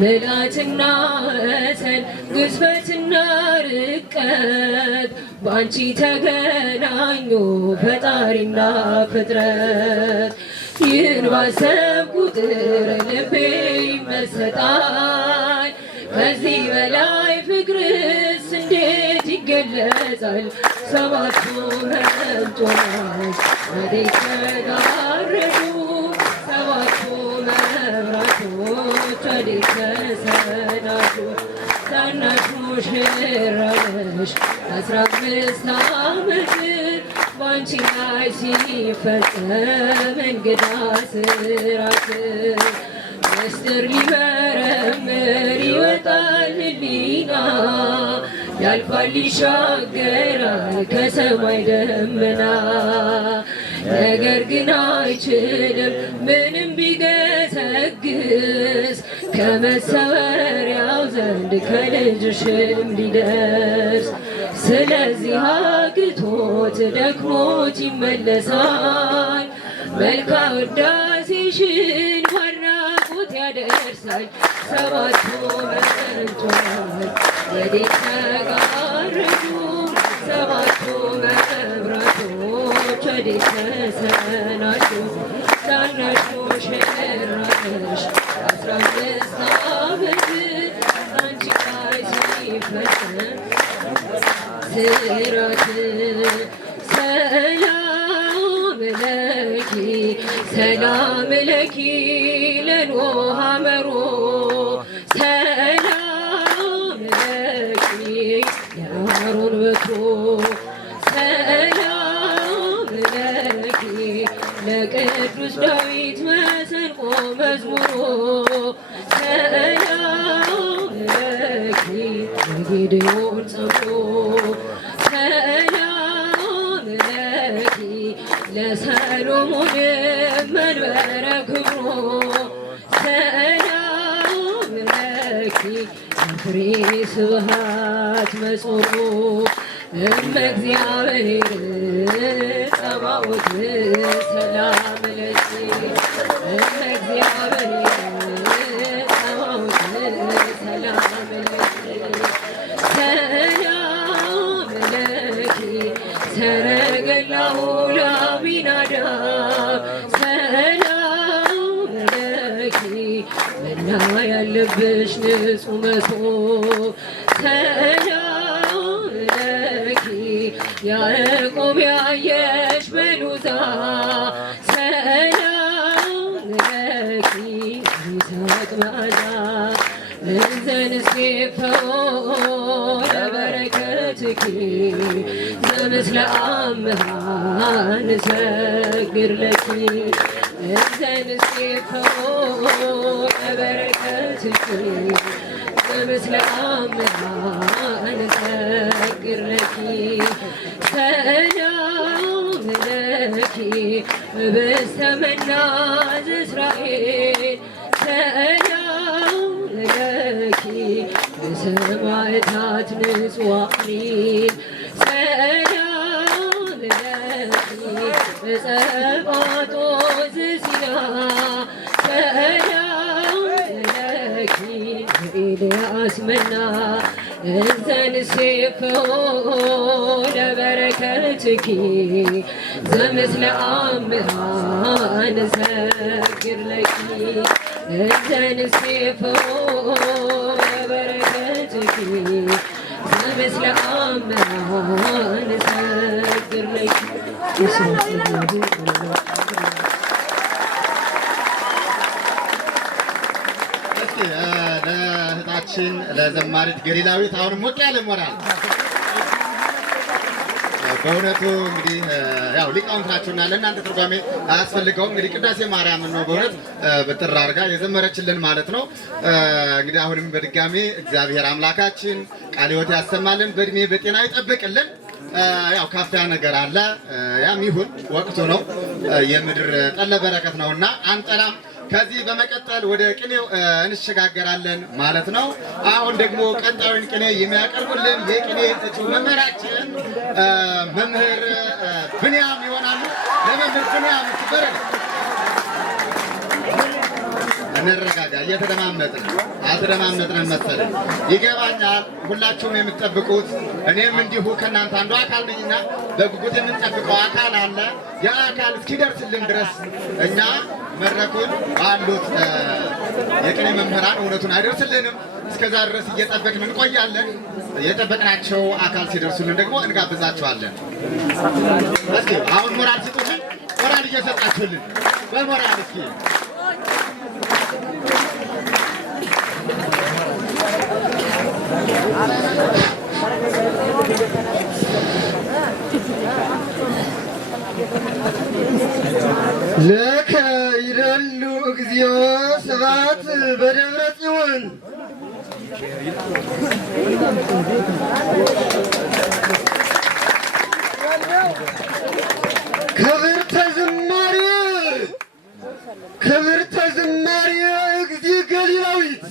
ምልአትና ወሰን ግዝፈትና ርቀት ባንቺ ተገናኙ ፈጣሪና ፍጥረት ይህን ባሰብ ቁጥር ልቤ ይመሰጣል ከዚህ በላይ ፍቅርስ እንዴት ይገለጻል? ሰባቱ መብራቶች ወዴት ተጋረዱ? ሰባቱ መብራቶች ወዴት ተሰናዱ? ታናሽ ሙሽራሽ 15 ዓመት ባንቺ ላይ ሲፈጸም እንግዳ ስራት ምስጢር ሊመረምር ይወጣል ሕሊና ያልፋል ይሻገራል ከሰማይ ደመና ነገር ግን አይችልም ምንም ቢገሰግስ ከመሰወሪያው ዘንድ ከልጅሽም ሊደርስ ስለዚህ አግቶት ደክሞት ይመለሳል መልካ ውዳሴሽን ባድናቆት ያደርሳል ሰባቱ መብራቶች ወዴት ተጋረዱ? ሰባቱ መብራቶች ወዴት ተሰናዱ? ታናሽ ሙሽራሽ 15 ዓመት አንቺ ላይ ሲፈጸም ስራት ሰላም ለኪ ለኖህ አመሮ ሰላም ለኪ ለአሮን በትሮ ሰላም ለኪ ለቅዱስ ዳዊት መሰንቆ መዝሙሮ ሰላም ለኪ ለጌዴዎን ጸምሮ ሰላም ለኪ ለሰሎሞን መንበረ ክብሮ ሰላም ለኪ ለፍሬ ስብሐት መጾሩ እመእግዚአብሔር ጸባኦት ሰላም ለኪ እመእግዚአብሔር ጸባኦት ሰላም ለኪ ሰላም ለኪ ሰረገላው ለአቢናዳብ ሰላም ለኪ መና ያለብሽ ንጹህ መሶብ ሰላም ለኪ ያዕቆብ ያየሽ በሉዛ ሰላም ለኪ ይስሐቅ ባዛ እንዘንሴፈው ለበረከትኪ ዘምስለ አምሃ ንሰግድ ለኪ እንዘንሴፈው ለበረከትኪ ዘምስለ አምሃ ንሰግድ ለኪ ሰላም ለኪ በሰመና ዘእስራኤል ሰላም ለኪ በሰማዕታት ንጹሕ አክሊል ሰላም ለኪ በጸባጦስ ሲና ሰላም ለኪ በኤልያስ መና እንዘንሴፈው ለበረከትኪ ዘምስለ አምሃ ንሰግድ ለኪ እንዘንሴፈው ለበረከትኪ ዘምስለ አምሃ ንሰግድ ለኪ ለእህታችን ለዘማሪት ገሊላዊት አሁንም ሞቅ ያለ ሞራል። በእውነቱ እንግዲህ ያው ሊቃውንት ናቸውና ለእናንተ ትርጓሜ አያስፈልገውም። እንግዲህ ቅዳሴ ማርያምን ነው በእውነት በጥር አድርጋ የዘመረችልን ማለት ነው። እንግዲህ አሁንም በድጋሜ እግዚአብሔር አምላካችን ቃለ ሕይወት ያሰማልን፣ በእድሜ በጤና ይጠብቅልን። ያው ካፊያ ነገር አለ፣ ያም ይሁን ወቅቱ ነው፣ የምድር ጠለ በረከት ነውና አንጠላም። ከዚህ በመቀጠል ወደ ቅኔው እንሸጋገራለን ማለት ነው። አሁን ደግሞ ቀጣዩን ቅኔ የሚያቀርቡልን የቅኔ እጩ መምህራችን መምህር ብንያም ይሆናሉ። ለመምህር ብንያም ትበረግ። እንረጋጋ። እየተደማመጥን አልተደማመጥንም መሰለኝ። ይገባኛል ሁላችሁም የምትጠብቁት፣ እኔም እንዲሁ ከእናንተ አንዱ አካል ነኝና በጉጉት የምንጠብቀው አካል አለ። ያ አካል እስኪደርስልን ድረስ እኛ መድረኩን ባሉት የቅኔ መምህራን እውነቱን አይደርስልንም። እስከዛ ድረስ እየጠበቅን እንቆያለን። የጠበቅናቸው አካል ሲደርሱልን ደግሞ እንጋብዛቸዋለን። እስኪ አሁን ሞራል ስጡልን። ሞራል እየሰጣችሁልን በሞራል እስኪ ለከ ይደሉ እግዚኦ ስብሐት በደብረ ጽዮን ክብርተ ዝማሬ ክብርተ ዝማሬ እግዚእ ገሊላዊት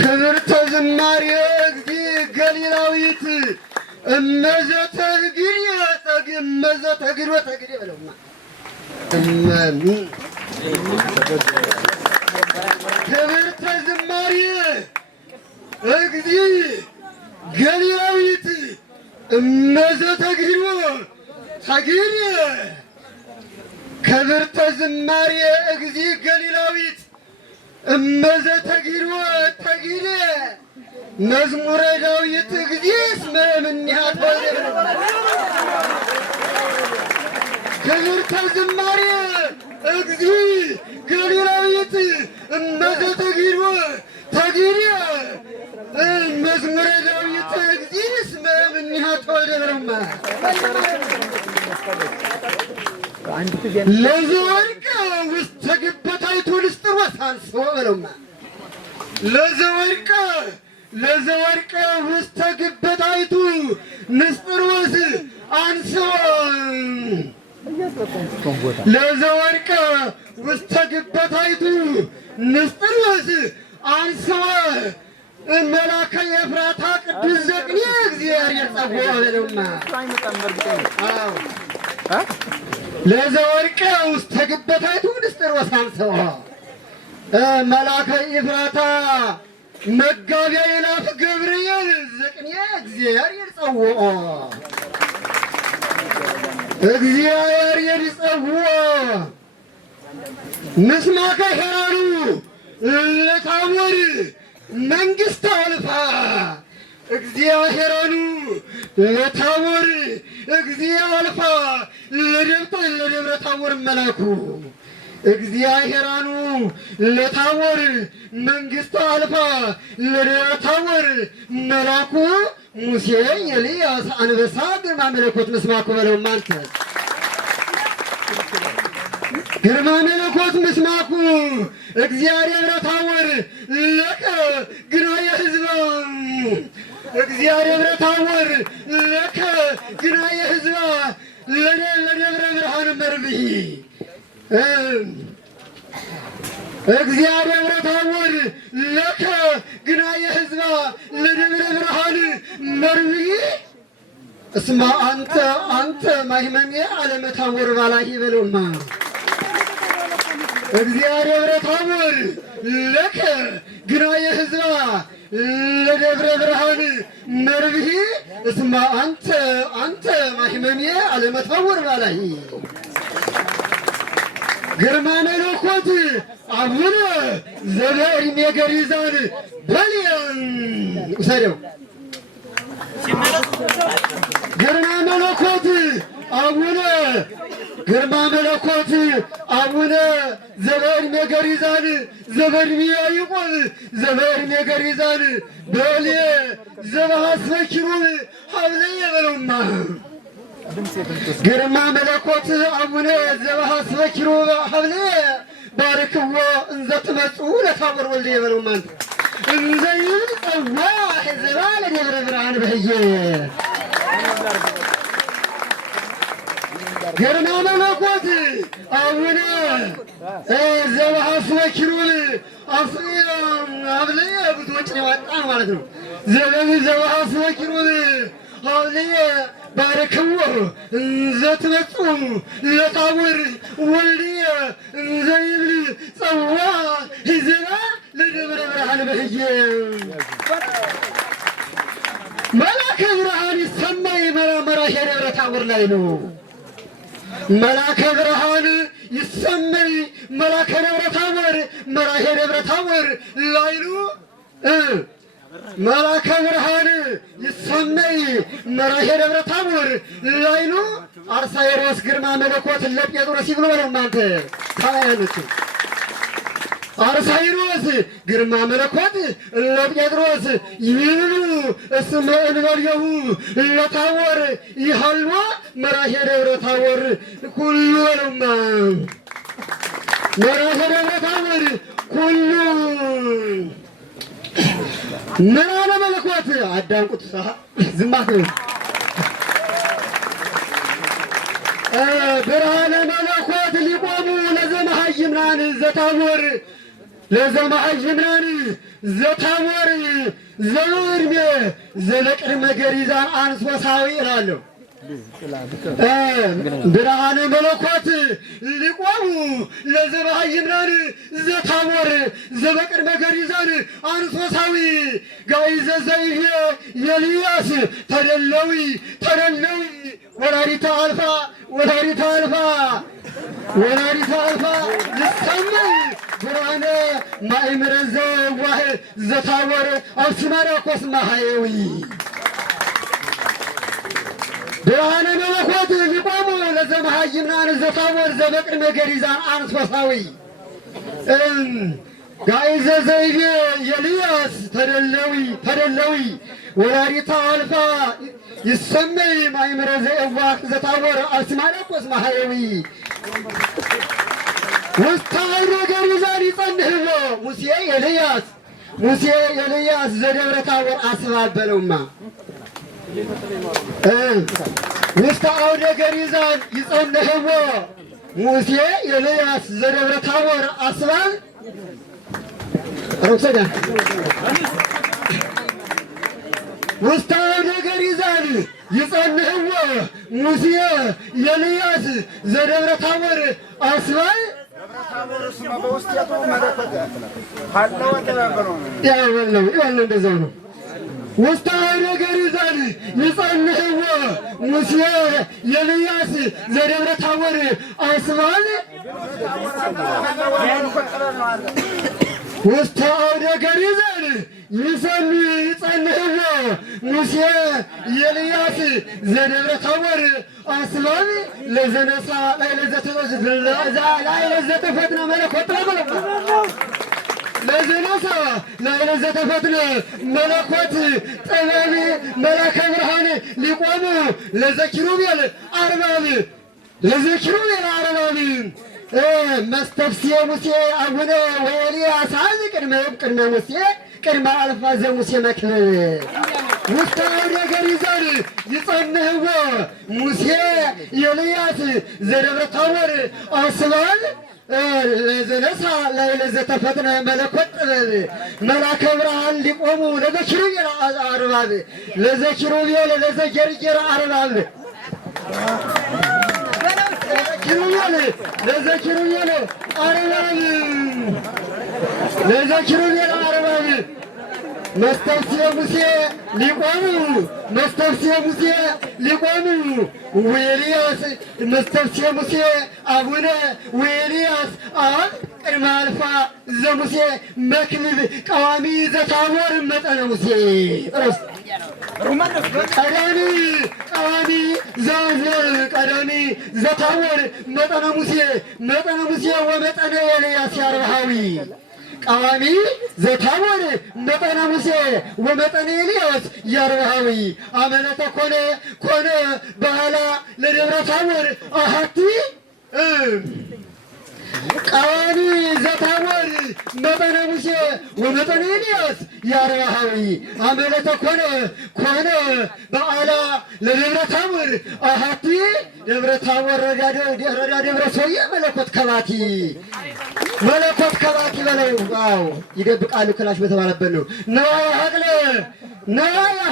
ክብርተ ዝማሬ እግዚእ ገሊላዊት እመዘተግድ እመዘተግድ ወተግድ በለውማ ክብርተ ዝማሬ እግዚእ ገሊላዊት እመዘተግድ ተግድ ክብርተ ዝማሬ እግዚእ ገሊላዊት እመዘተግድ ተግድ መዝሙረ ዳዊት እግዚእ እስመ እምኔሃ ክብርተ ዝማሬ እግዚእ ገሊላዊት እመዘተግድ ተግድ መዝሙረ ዳዊት እግዚእ እስመ እምኔሃ ተወልደ ለዘወድቀ ውስተ ገበታይቱ ንስጥሮስ አንሥኦ በለውማ ለዘወድቀ ውስተ ገበታይቱ ንስጥሮስ አንሥኦ ለዘወድቀ ውስተ ገበታይቱ ንስጥሮስ አንሥኦ መላከ ኤፍራታ ቅዱስ ዘቅኔ እግዚአብሔር ጸውዖ በለውማ ለዘወድቀ ውስተ ገበታይቱ ንስጥሮስ አንሥኦ መላከ ኤፍራታ መጋቢያ ይላፍ ገብርኤል ዘቅኔ እግዚአብሔር ጸውዖ እግዚአብሔር ይጸውዖ ምስማከ ሄራኑ ለታቦር መንግሥተ አልፋ እግዚአብሔራኑ ለታቦር እግዚአብሔር አልፋ ለደብረ ታቦር መላኩ እግዚአብሔራኑ ለታቦር መንግሥተ አልፋ ለደብረ ታቦር መላኩ ሙሴ ኤልያስ አንበሳ ግርማ መለኮት ምስማኩ በለው ማንተ ግርማ መለኮት ምስማኩ እግዚአብሔር ታቦር ለከ ግና የሕዝባ እግዚአብሔር ታቦር ለከ ግና የሕዝባ ለደብረ ብርሃን መርብሂ እግዚአብሔር ታቦር ለከ ግና የሕዝባ ለደብረ ብርሃን መርብሂ እስማ አንተ ማይመሜ ዓለመ ታቦር ባላሂ በለውማ እግዚአብሔር ታቦር ለከ ግና የሕዝባ ለደብረ ብርሃን መርብሂ እስማ አንተ ማህመሜ ዓለመ ታቦር ባላሂ ግርማ መለኮት አቡነ ዘበዕድሜ ገሪዛን በልየን ውሰደው ግርማ መለኮት አቡነ ዘበዕድሜ ገሪዛን ዘበዕድሜ ያዕቆብ ዘበዕድሜ ገሪዛን በልየ ዘበሐስበ ኪሩብ ሀብለየ በለውማ ግርማ መለኮት አቡነ ዘበሐስበ ኪሩብ ሀብለየ ባርክዎ እንዘ ትመጽኡ ለታቦር ወልደየ በለውማ እንዘ ይብጽዋ ሕዝባ ለደብረ ብርሃን በህየ ግርማ መለኮት አቡነ ዘበሐስበ ኪሩብ ሀብለየ ብዙ ወጪ ነው ያወጣን ማለት ነው። ዘበሐስበ ኪሩብ ሀብለየ ባርክዎ እንዘ ትመጽኡ ለታቦር ወልድየ እንዘ ይብጽዋ ሕዝባ ለደብረ ብርሃን በህየ መልአከ ብርሃን ይሰማይ መራሄ ደብረ ታቦር ላይ ነው። መልአከ ብርሃን ይሰማይ መልአከ ደብረ ታቦር መራሄ ደብረ ታቦር ላይ ነው። መልአከ ብርሃን ይሰማይ መራሄ ደብረ ታቦር ላይ ነው። አርሳይሮስ ግርማ መለኮት ለጴጥሮስ ይብሎ ነው እናንተ ታያለች አርሳይሮስ ግርማ መለኮት ለጴጥሮስ ይብሉ እስመ እንበልየሁ ለታቦር ይሃልዋ መራሄ ደብረ ታቦር ኩሉ በለውማ መራሄ ደብረ ታቦር ኩሉ መራነ መለኮት አዳንቁት ዝማት ብርሃነ መለኮት ሊቆሙ ለዘመሃይምናን ዘታቦር ለዘመሃይምናን ዘታቦር ዘበዕድሜ ዘለቅድመ ገሪዛን አንሶሳዊ እላለሁ። ብርሃነ መለኮት ሊቆሙ ለዘመሃይምናን ዘታቦር ዘበቅድመ ገሪዛን አንሶሳዊ ጋይዘ ዘይቤ ኤልያስ ተደለዊ ወላዲተ አልፋ ይሰማይ ብርሃነ ማእምረ ዘዋህ ዘታቦር አብስማርያኮስ ማሃየዊ ብርሃነ መለኮት ሊቆሙ ለዘመሃይምናን ዘታቦር ዘበቅድመ ገሪዛን አንሶሳዊ ጋይዘ ዘይቤ ኤልያስ ተደለዊ ወላዲተ አልፋ ይሰማይ ማእምረ ዘዋህ ዘታቦር አብስማርያኮስ ማሃየዊ ውስተ ኃይለ ገሪዛን ይጸንህዎ ሙሴ ኤልያስ ዘደብረ ታቦር አስባብ በለውማ ውስተ አውደ ገሪዛን ይጸንህዎ ሙሴ ኤልያስ ዘደብረ ታቦር አስባብ ሮክሰዳ ውስተ አውደ ገሪዛን ይጸንህዎ ሙሴ ኤልያስ ዘደብረ ታቦር አስባብ ያው እንደዛው ነው። ውስተ ነገር ይዛል ይጸንህዎ ሙሴ ኤልያስ ዘደብረ ታቦር አስባል ውስተ ነገር ይዛል ይጸንህዎ ሙሴ ኤልያስ ዘደብረ ታቦር አስባል ለዘነሳ ላይ ለዘተፈጥነ መለኮት ለዘነሳ ላይ ለዘተፈጥነ መለኮት ጥበብ መላከ ብርሃን ሊቆሙ ለዘኪሩቤል አርባብ መስተፍስየ ሙሴ አቡነ ወኤልያስ አዝ ቅድመ ሙሴ ቅድመ አልፋ ዘሙሴ መክብብ ውስተ ነገር ይዘን ይጸንህዎ ሙሴ ኤልያስ ዘደብረ ታቦር አስባል ለዘነሳ ላይ ለዘተፈጥነ መለኮት ጥበብ መላከ ብርሃን ሊቆሙ ለዘኪሩቤል አርባብ ለዘኪሩቤል ለዘጌርጌር አርባብ ለዘኪሩቤል አርባብ መስተፍስየ ሙሴ ሊቆሙ ወኤልያስ መስተፍስየ ሙሴ አቡነ ወኤልያስ አብ ቅድመ አልፋ ዘሙሴ መክብብ ቀዋሚ ዘታቦር መጠነ ሙሴ ቀዳሚ ዘታቦር መጠነ ሙሴ ወመጠነ ኤልያስ ያርብሃዊ ቀዋሚ ዘታቦር መጠነ ሙሴ ወመጠነ ኤልያስ ያርብሃዊ አመለተ ኮነ ባህላ ለደብረ ታቦር አሐቲ ቀዋሚ ዘታቦር መጠነ ሙሴ ወመጠነ ኤልያስ ያርብሃዊ አመለተ ኮነ በዓላ ለደብረ ታቦር አሐቲ ደብረ ታቦር ረዳ ደብረ ሰውየ መለኮት ከባቲ በለው አዎ ይደብቃሉ ክላሽ በተባለበት ነው ነዋያ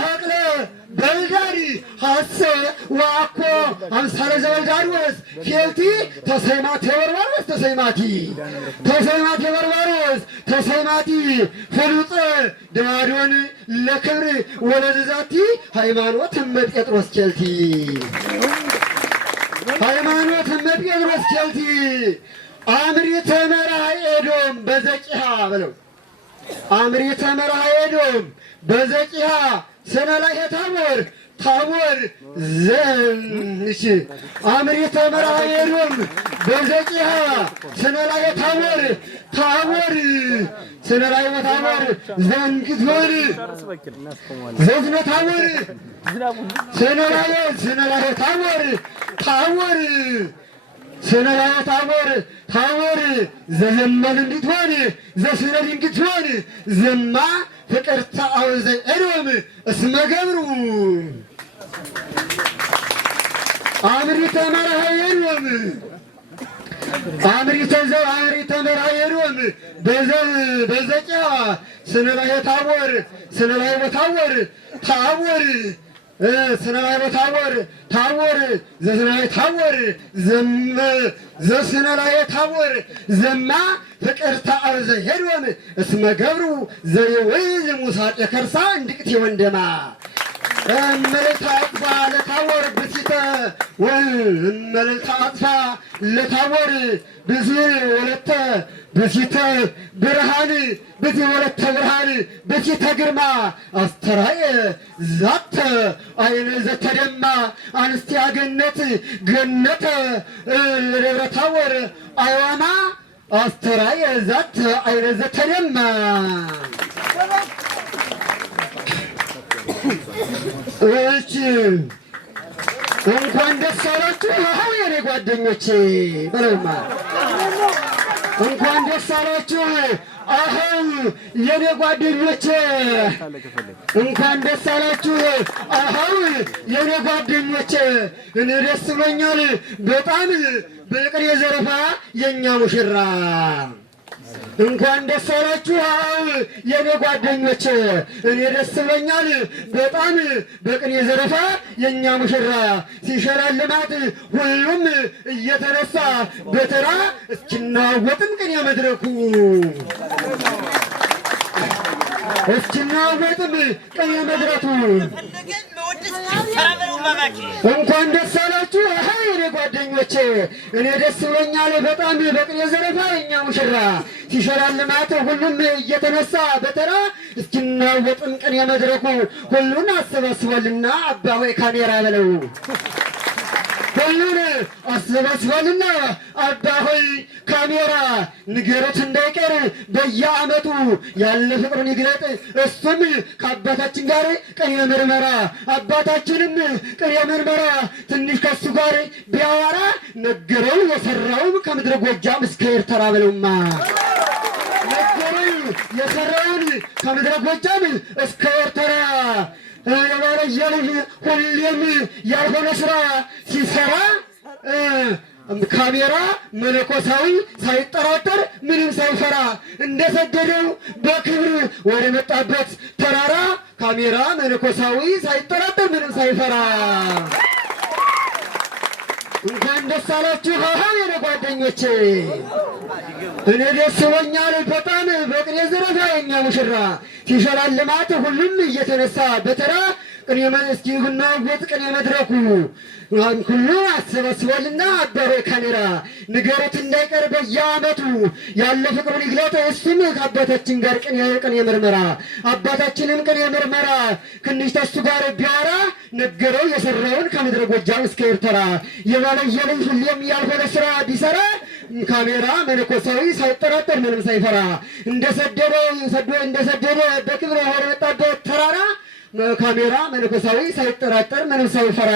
ሀቅለ በልዳሪ ሐሰ ወአኮ አምሳለ ዘበልዳሪዎስ ፌልቲ ተሰይማት የበርባሮስ ተሰይማቲ ፍሉጥ ድማዶን ለክብር ወለዝዛቲ ሃይማኖት እመጴጥሮስ ኬልቲ አምሪተ መርሐ ኤዶም በዘቂሃ በለው አምሪተ መርሐ ኤዶም በዘቂሃ ሰነላይ ታቦር ዘንሽ አምሪተ መርሐ ኤዶም በዘቂሃ ሰነላይ ታቦር ሰነላይ ታቦር ዘንግቶን ዘዝነ ታቦር ሰነላይ ታቦር ዘዘመን እንድትሆን ዘስነድ እንድትሆን ዘማ ፍቅርተ አውዘ ኤዶም እስመ ገብሩ አምሪተ መርሐ ኤዶም በዘቂያ ስነላይ ታቦር ዘስነላይ ታቦር ዘማ ፍቅርተ አውዘ ኤዶም እስመ ገብሩ ዘይወይዝ ሙሳጤ ከርሳ እንድቅት የወንደማ መልዕልተ አጥፋ ለታቦር ብሲተ መልዕልተ አጥፋ ለታቦር ብሲተ ብርሃን ወለተ ብርሃን ብሲተ ግርማ አስተራየ ዛተ አይነ ዘተደማ አንስቲያ ገነተ ለደብረ ታቦር አይዋማ አስተራየ ዛተ አይነ ዘተደማ እሺ እንኳን ደስ አላችሁ አሁን የኔ ጓደኞቼ በለውማ እንኳን ደስ አላችሁ አሁን የኔ ጓደኞቼ እንኳን ደስ አላችሁ አሁን የኔ ጓደኞቼ እኔ ደስ ብሎኛል በጣም በቅኔ ዘረፋ የኛ ሙሽራ እንኳን ደስ አላችሁ የኔ ጓደኞቼ እኔ ደስ ብሎኛል በጣም በቅኔ ዘረፋ የኛ ሙሽራ ሲሸላልማት ሁሉም እየተነሳ በተራ እስኪናወጥም ቅኔ መድረኩ እስኪናወጥም ቀን የመድረቱ እንኳን ደስ አላችሁ የኔ ጓደኞቼ። እኔ ደስ ብሎኛል በጣም በቅኔ ዘረፋ የኛ ሙሽራ ሲሸላልማት ሁሉም እየተነሳ በተራ እስኪናወጥም ቀን የመድረኩ ሁሉን አሰባስቧልና አባ ሆይ ካሜራ በለው ሁሉን አሰባስቧልና አባ ሆይ ካሜራ ንገሩት እንዳይቀር በየዓመቱ ያለ ፍቅሩን ይግለጥ እሱም ከአባታችን ጋር ቅኔ ምርመራ አባታችንም ቅኔ ምርመራ ትንሽ ከሱ ጋር ቢያወራ ነገረው የሰራውም ከምድረ ጎጃም እስከ ኤርትራ በለውማ ነገረው የሰራውን ከምድረ ጎጃም እስከ ኤርትራ የባለየልጅ ሁሌም ያልሆነ ስራ ሲሰራ ካሜራ መነኮሳዊ ሳይጠራጠር ምንም ሳይፈራ እንደሰደደው በክብር ወደ መጣበት ተራራ ካሜራ መነኮሳዊ ሳይጠራጠር ምንም ሳይፈራ እንኳን ደስ አላችሁ የኔ ጓደኞቼ። እኔ ደስ ብሎኛል በጣም በቅኔ ዘረፋ የኛ ሙሽራ ሲሸላልማት ሁሉም እየተነሳ በተራ ቅኔ እስኪናወጥ ቅኔ መድረኩ ሁሉ አሰባስቧልና አባ ሆይ ካሜራ ንገሩት እንዳይቀር በየዓመቱ ያለ ፍቅሩን ይግለጥ እሱም ከአባታችን ጋር ቅኔ ምርመራ አባታችንም ቅኔ ምርመራ ትንሽ ተሱ ጋር ቢያወራ ነገረው የሰራውን ከምድረ ጎጃም እስከ ኤርትራ የባለየልጅ ሁሌም ያልሆነ ስራ ቢሰራ ካሜራ መነኮሳዊ ሳይጠራጠር ምንም ሳይፈራ እንደሰደደ በክብር ወደ መጣበት ተራራ ካሜራ መነኮሳዊ ሳይጠራጠር ምንም ሳይፈራ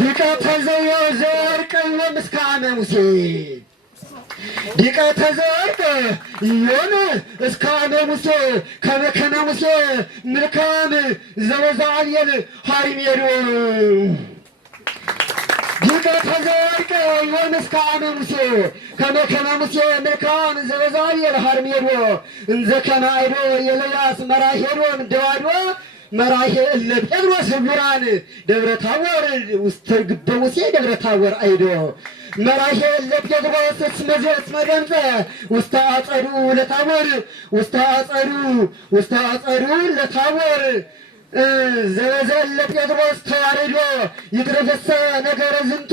ዲቀተ ዘወርቅ ወምስካመ ሙሴ ዲቀተ ዘወርቅ ዮም እስካመ ሙሴ ከመ ሙሴ መልካም ዘወዛልየል ሀሪሜዶ ዲቀተ ዘወርቅ ዮም እስካመ ሙሴ ከመ ሙሴ መልካም ዘወዛልየል ሀሪሜዶ እንዘ ከመ አይዶ ኤልያስ መራሄዶ ደዋዶ መራሄ እለ ጴጥሮስ ህቡራን ደብረ ታቦር ውስተ ግበ ሙሴ ደብረ ታቦር አይዶ መራሄ እለ ጴጥሮስ እስመ ደምፀ ውስተ አጸዱ ለታቦር ውስተ አጸዱ ለታቦር ዘበዘለ ጴጥሮስ ተዋርዶ ይትረፈሰ ነገረ ዝንቱ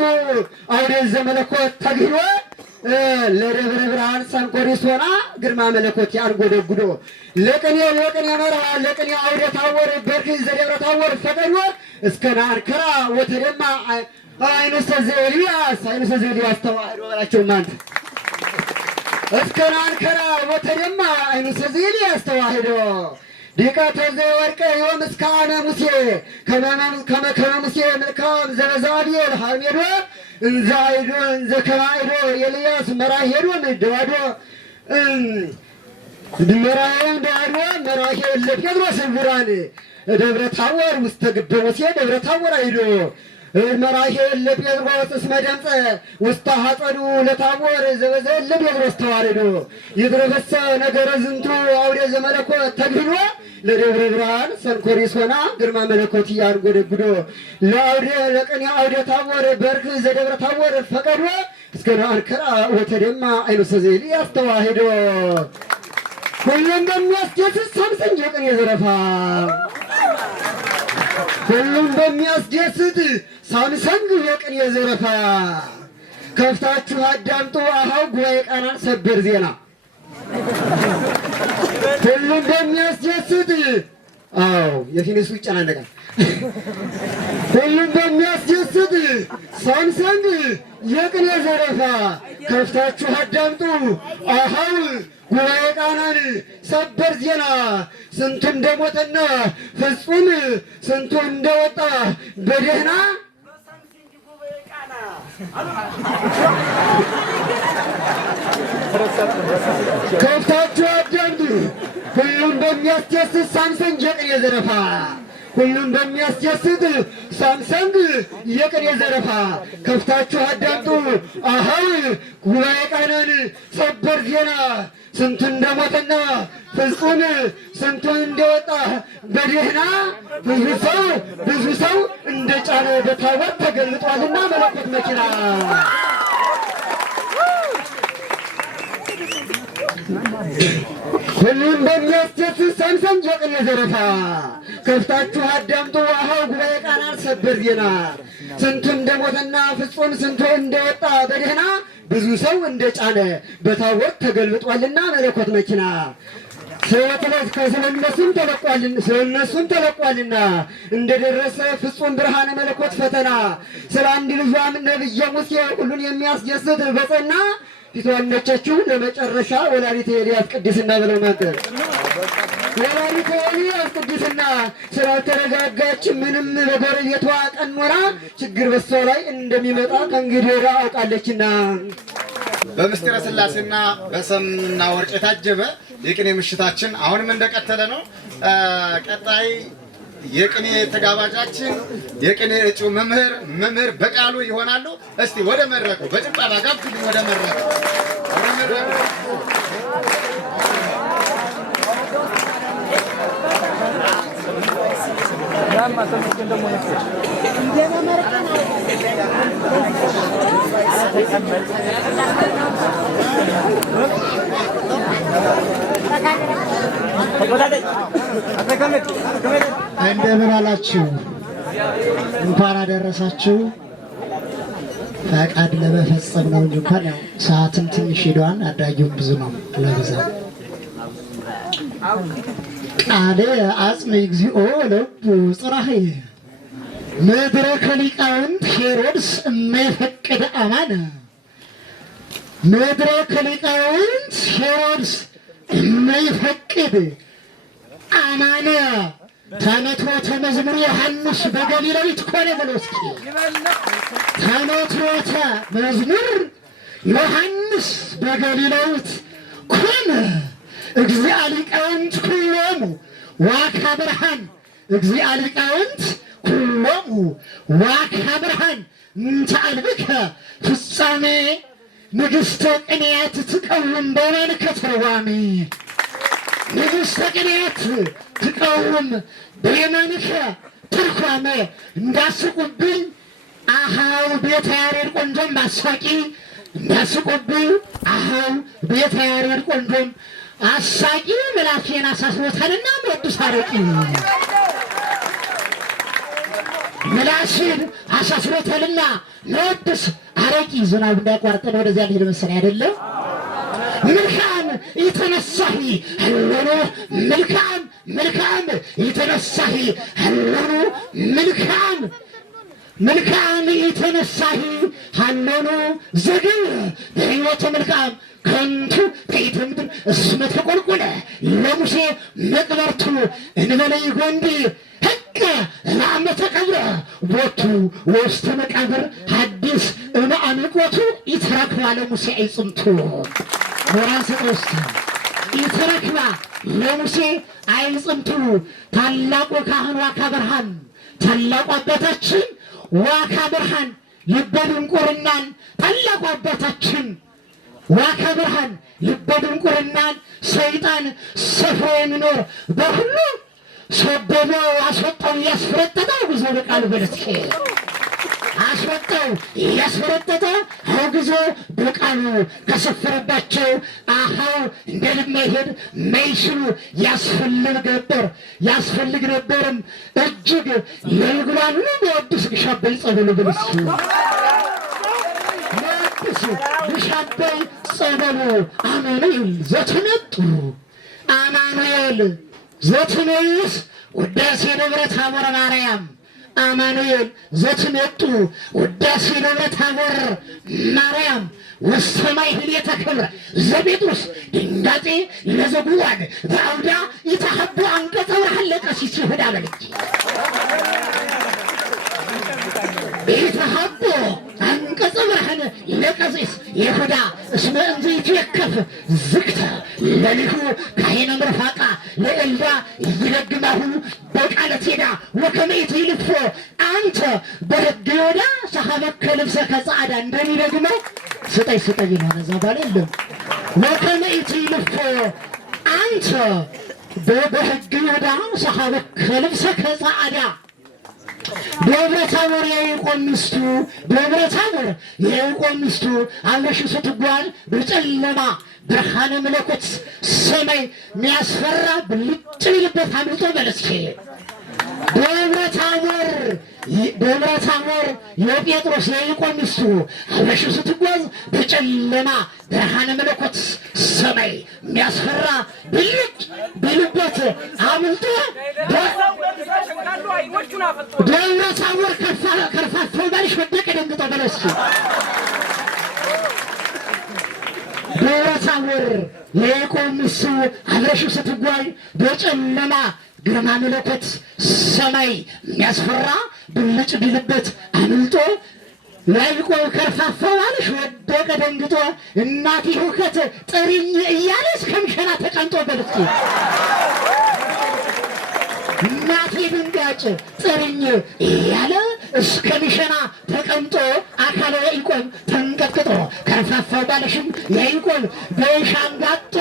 አውደ ዘመለኮት ተግሂዶ ለደብረ ብርሃን ሰንኮሪስ ሆና ግርማ መለኮት ያንጎደጉዶ ለቅኔ መርሃ ለቅኔ አውደ ታቦር በርክዝ ዘደብረ ታቦር ፈቀዶ እስከ ናንከራ ወተደማ አይኑሰ ዘኤልያስ ተዋህዶ በላቸው እናንተ እስከ ናንከራ ወተደማ አይኑሰ ዘኤልያስ ተዋህዶ ዲቀተ ዘወርቅ ዮም እስካመ ሙሴ ከመ ሙሴ መልካም ዘበዛልየል ሀሪሜዶ እንዘ ከመ አይዶ ኤልያስ መራሄዶ ደዋዶ መራሄ እለ ጴጥሮስ ህቡራን ደብረ ታቦር ውስተ ግበ ሙሴ ደብረ ታቦር አይዶ መራሄ እለ ጴጥሮስ እስመ ደምፀ ውስተ አጸዱ ለታቦር ዘበዘለ ጴጥሮስ ተዋርዶ ይትረፈሰ ነገረ ዝንቱ አውደ ዘመለኮት ተግሂዶ ለደብረ ብርሃን ሰንኮሪስ ሆና ግርማ መለኮት ያንጎደጉዶ ለቅኔ አውደ ታቦር በርክዝ ዘደብረ ታቦር ፈቀዶ እስከ ናንከራ ወተደማ አይኑሰ ዘኤልያስ ተዋህዶ ሁሉም በሚያስደስት ሳምሰኝ የቅኔ ዘረፋ ሁሉም በሚያስደስት ሳምሰንግ የቅኔ ዘረፋ ከፍታችሁ አዳምጡ አሃው ጉባኤ ቃናን ሰበር ዜና ሁሉም በሚያስደስት የፊኒሱ ይጨናነቃል ሁሉም በሚያስደስት ሳምሰንግ የቅኔ ዘረፋ ከፍታችሁ አዳምጡ አሃው ጉባኤ ቃናን ሰበር ዜና ስንቱ እንደሞተና ፍጹም ስንቱ እንደወጣ በደህና ከፍታችሁ አዳምጡ ሁሉም በሚያስደስት ሳምሰንግ የቅኔ ዘረፋ ሁሉም በሚያስደስት ሳምሰንግ የቅኔ ዘረፋ ከፍታችሁ አዳምጡ አሃው ጉባኤ ቃናን ሰበር ዜና ስንቱ እንደሞተና ፍጹም ስንቱ እንደወጣ በደህና ብዙ ሰው እንደጫነ በታቦር ተገልጧልና መለኮት መኪና ሁሉም በሚያስደስት ሳምሰን ጆቅን ዘረፋ ከፍታችሁ አዳምጡ ውሃው ጉባኤ ቃናል ሰበር ዜና ስንቱ እንደሞተና ፍጹም ስንቱ እንደወጣ በደህና ብዙ ሰው እንደጫነ በታቦት ተገልብጧልና መለኮት መኪና ስለነሱም ተለቋልና እንደደረሰ ፍጹም ብርሃነ መለኮት ፈተና ስለ አንድ ልጇም ነብየ ሙሴ ሁሉን የሚያስደስት በጸና ፊቷነቻችሁ ለመጨረሻ ወላዲተ ኤልያስ ቅድስና ብለው ነበር። ወላዲተ ኤልያስ ቅድስና ስላልተረጋጋች ምንም በጎረቤቷ ቀኖና ችግር በሷ ላይ እንደሚመጣ ከእንግዲህ ወዲያ አውቃለችና በምስጢረ ሥላሴና በሰምና ወርቅ የታጀበ የቅኔ ምሽታችን አሁንም እንደቀጠለ ነው። ቀጣይ የቅኔ ተጋባዣችን የቅኔ እጩ መምህር በቃሉ ይሆናሉ። እስቲ ወደ መድረኩ በጭብጨባ ጋብዙልኝ። ወደ መድረኩ እንደምን አላችሁ? እንኳን አደረሳችሁ። ፈቃድ ለመፈጸም ነው እንጂ እንኳን ያው ሰዓትም ትንሽ ሄዷል። አዳጊውም ብዙ ነው ለበዛ ቃሌ አጽም እግዚኦ ለቡ ጽራህ መድረከ ሊቃውንት ሄሮድስ እማይፈቅድ አማን መድረከ ሊቃውንት ሄሮድስ እማይፈቅድ አማን ተመትሮተ መዝሙር ዮሐንስ በገሊላዊት ኮነ ብሎ እስኪ ተመትሮተ መዝሙር ዮሐንስ በገሊላዊት ኮነ እግዚአ ሊቃውንት ኩሎሙ ዋካ ብርሃን እግዚአ ሊቃውንት ኩሎሙ ዋካ ብርሃን እንተ አልብከ ፍጻሜ ንግሥተ ቅንያት ትቀውም በማንከ ተርዋሚ ንግሥተ ቅንያት ትቀውም በየማንከ ትርጓሜ እንዳስቁብኝ አሃው ቤተ ያሬድ ቆንጆም አሳቂ እንዳስቁብኝ አሃው ቤተ ያሬድ ቆንጆም አሳቂ ምላሴን አሳስሮታልና መወድስ አረቂ ምላሴን አሳስሮታልና መወድስ አረቂ ዝናብ እንዳያቋርጠን ወደዚያ ልሄድ መሰለኝ አይደለም። መልካም የተነሳሂ ህሎኑ መልካም የተነሳሂ ህሎኑ መልካም የተነሳሂ ሃሎኑ ዘግብ በሕይወተ መልካም ከንቱ ከይተ ምድር እስመ ተቆልቆለ ለሙሴ መቅበርቱ እንበለይ ጎንዲ ሕቀ ለአመተ ቀብረ ቦቱ ወስተ መቃብር ሐዲስ እምአንቆቱ ይተረክባ ለሙሴ አይጽምቱ ሞራን ሰጠውስተ ይተረክባ ለሙሴ አይጽምቱ ታላቁ ካህን ዋካ ብርሃን ታላቁ አባታችን ዋካ ብርሃን ልበ ድንቁርናን ታላቁ አባታችን ዋካ ብርሃን ልበ ድንቁርናን ሰይጣን ሰፍሮ የሚኖር በሁሉ ሰበበ አስወጣው እያስፈረጠጠው ጉዞ በቃሉ በለስኬ አስወጣው እያስፈረጠጠ አውግዞ በቃሉ ከሰፈረባቸው አሃው እንደ ልብ መሄድ ማይችሉ ያስፈልግ ነበርም እጅግ ለይግባሉ በወድስ ግሻበይ ጸበሉ በለስኬ ግሻበይ ጸበሉ አማኑኤል ዘትመጡ አማኑኤል ዘትመይስ ውዳሴ ደብረ ታቦር ማርያም አማኑኤል ዘትመጡ ውዳሴ ደብረ ታቦር ማርያም ወሰማይ ህሌተ ክብረ ዘጴጥሮስ ድንጋጤ ለዘጉዋን በአውዳ ይተሐቡ አንቀጸ ብርሃን ለቀሲስ ይሁዳ በልጅ ይተሐቡ አንቀጸ ብርሃን ለቀሲስ ይሁዳ እስመ እንዘ ይትወከፍ ዝክተ ለሊሁ ካህነ ምርፋቃ ለእልዳ ይረግማሁ በቃለ ቴዳ ወከመ ይትልፎ አንተ በሕገ ይሁዳ ሰሐበከ ልብሰከ ጻዕዳ እንደሚረግመው ስጠይ ነው እዛ ባለ የለም ወከመ ይትልፎ አንተ በሕገ ይሁዳ ሰሐበከ ልብሰከ ጻዕዳ ደብረ ታቦር የያዕቆብ ሚስቱ ደብረ ታቦር የያዕቆብ ሚስቱ አብረሽ ስትጓዝ በጨለማ ብርሃነ መለኮት ሰማይ የሚያስፈራ ብልጭ ይልበት አምልጦ በለስኪ ደብረ ታቦር የጴጥሮስ የያዕቆብ ሚስቱ አብረሽ ስትጓዝ በጨለማ ብርሃነ መለኮት ሰማይ የሚያስፈራ ብልጭ ቢልበት አምልጦ ደብረ ታቦር ከርፋፋው ባልሽ ወደቀ ደንግጦ በለስኪ ደብረ ታቦር የያዕቆብ ሚስቱ አብረሽ ስትጓዝ በጨለማ ግርማ መለኮት ሰማይ የሚያስፈራ ብልጭ ቢልበት አምልጦ ያዕቆብ ከርፋፋው ባልሽ ወደቀ ደንግጦ እናቴ ሁከት ጥሪኝ እያለ እስከምሸና ተቀምጦ በልስኪ እናቴ ድንጋጭ ጥሪኝ እያለ እስከሚሸና ተቀምጦ አካለ ያዕቆብ ተንቀጥቅጦ ከርፋፋው ባልሽም ያዕቆብ በሻንጋጦ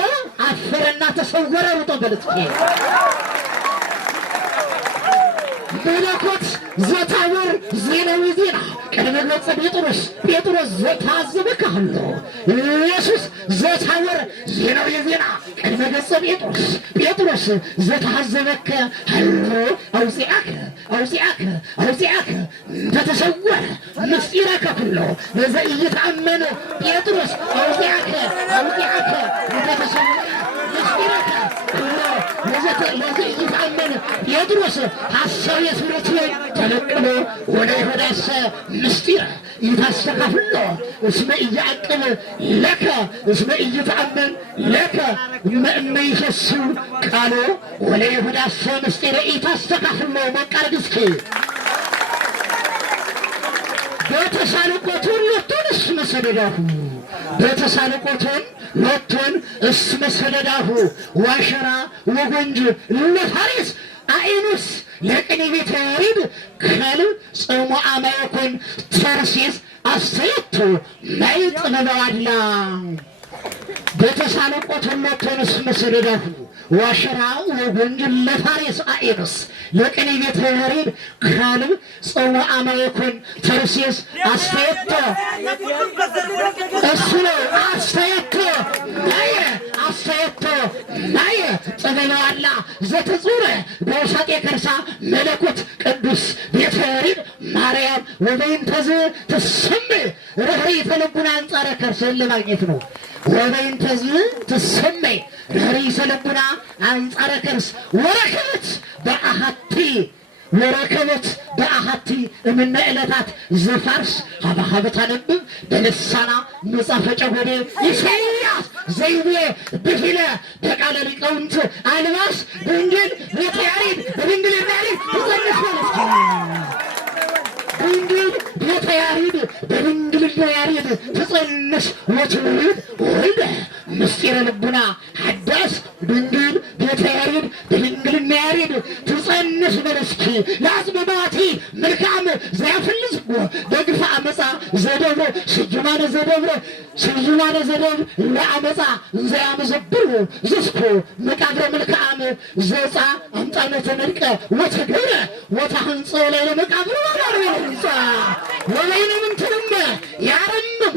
አፈረና ተሰወረ ሩጦ በልስኪ መለኮት ዘታቦር ዜናዊ ዜና ቀደመ ገጸ ጴጥሮስ ዘታዘበካሎ ኢየሱስ ዘታቦር ዜናዊ ዜና ቀደመ ገጸ ጴጥሮስ ዘታዘበከ ሃሎ አውፂአከ ተተሰወረ ምስጢረከ ኩሎ ለዘኢይተአመነ ጴጥሮስ አውፂአከ ተተሰወረ ምስጢረከ ለዘኢይተአመነ ጴጥሮስ ሐሳብ የስረት ተለቅሎ ወደ ይሁዳሰ ምስጢረ ይታስተካፍሎ እስመ ኢያዕቅብ ለከ እስመ ኢይተአመን ለከ እመ ይፈስው ቃሎ ወደ ይሁዳሰ ምስጢረ ይታስተካፍሎ መቃርግስኪ በተሳልቆቱን ሎቱን እስመ ሰደዳሁ በተሳልቆቱን ሎቱን እስመ ሰደዳሁ ዋሸራ ወጎንጅ ለፋሪስ አኢኑስ ለቅኔ ቤተ ያሬድ ከልብ ጽሙዓ ማየኮን ተርሴስ አስተየቱ ማይ ጥበባላ በተሳልቆቱን ሎቱን እስመ ሰደዳሁ ዋሸራ ወጎንጅ ለፋሪስ አኢኑስ ለቅኔ ቤተ ያሬድ ከልብ ጽሙዓ ማየኮን ተርሴስ አስተየቱ እሱ ነው አስተየቱ ማየ ጥበባላ ዘተጹረ በውሳጤ ከርሳ መለኮት ቅዱስ ቤተ ያሬድ ማርያም ወበይንተዝ ትሰምዕ ርኅሪተ ልቡና አንጻረ ከርሰን ለማግኘት ነው። ወበይንተዝ ትሰምዕ ርኅሪተ ልቡና አንጻረ ከርስ ወረከበት በአሃቲ እምነ ዕለታት ዘፋርስ ሀበ ታነብብ በልሳና መጽሐፈ ጨጎዴ ኢሳይያስ ዘይቤ ብሂለ በቃለ ሊቃውንት አልባስ ድንግል ቤተ ያሬድ ድንግል ያሬድ ትጸንስ ድንግል ቤተ ያሬድ በድንግልና ያሬድ ትጸንስ ወትውልድ ወልደ ምስጢረ ልቡና ሀዳስ ድንግል ቤተ ያሬድ በድንግልና ያሬድ ትጸንስ በለስኪ ለአጽበባቲ መልካም ዘያፍልስ በግፋ አመፃ ዘደብረ ስዩማነ ዘደብረ ለአመፃ ዘያመዘብሩ ዝስኩ መቃብረ መልክዓም ዘፃ አምጣነ ተመድቀ ወተገብረ ወታህንፀ ላይ ለመቃብር ህንፃ ወላይነ ምንትንመ ያረምሙ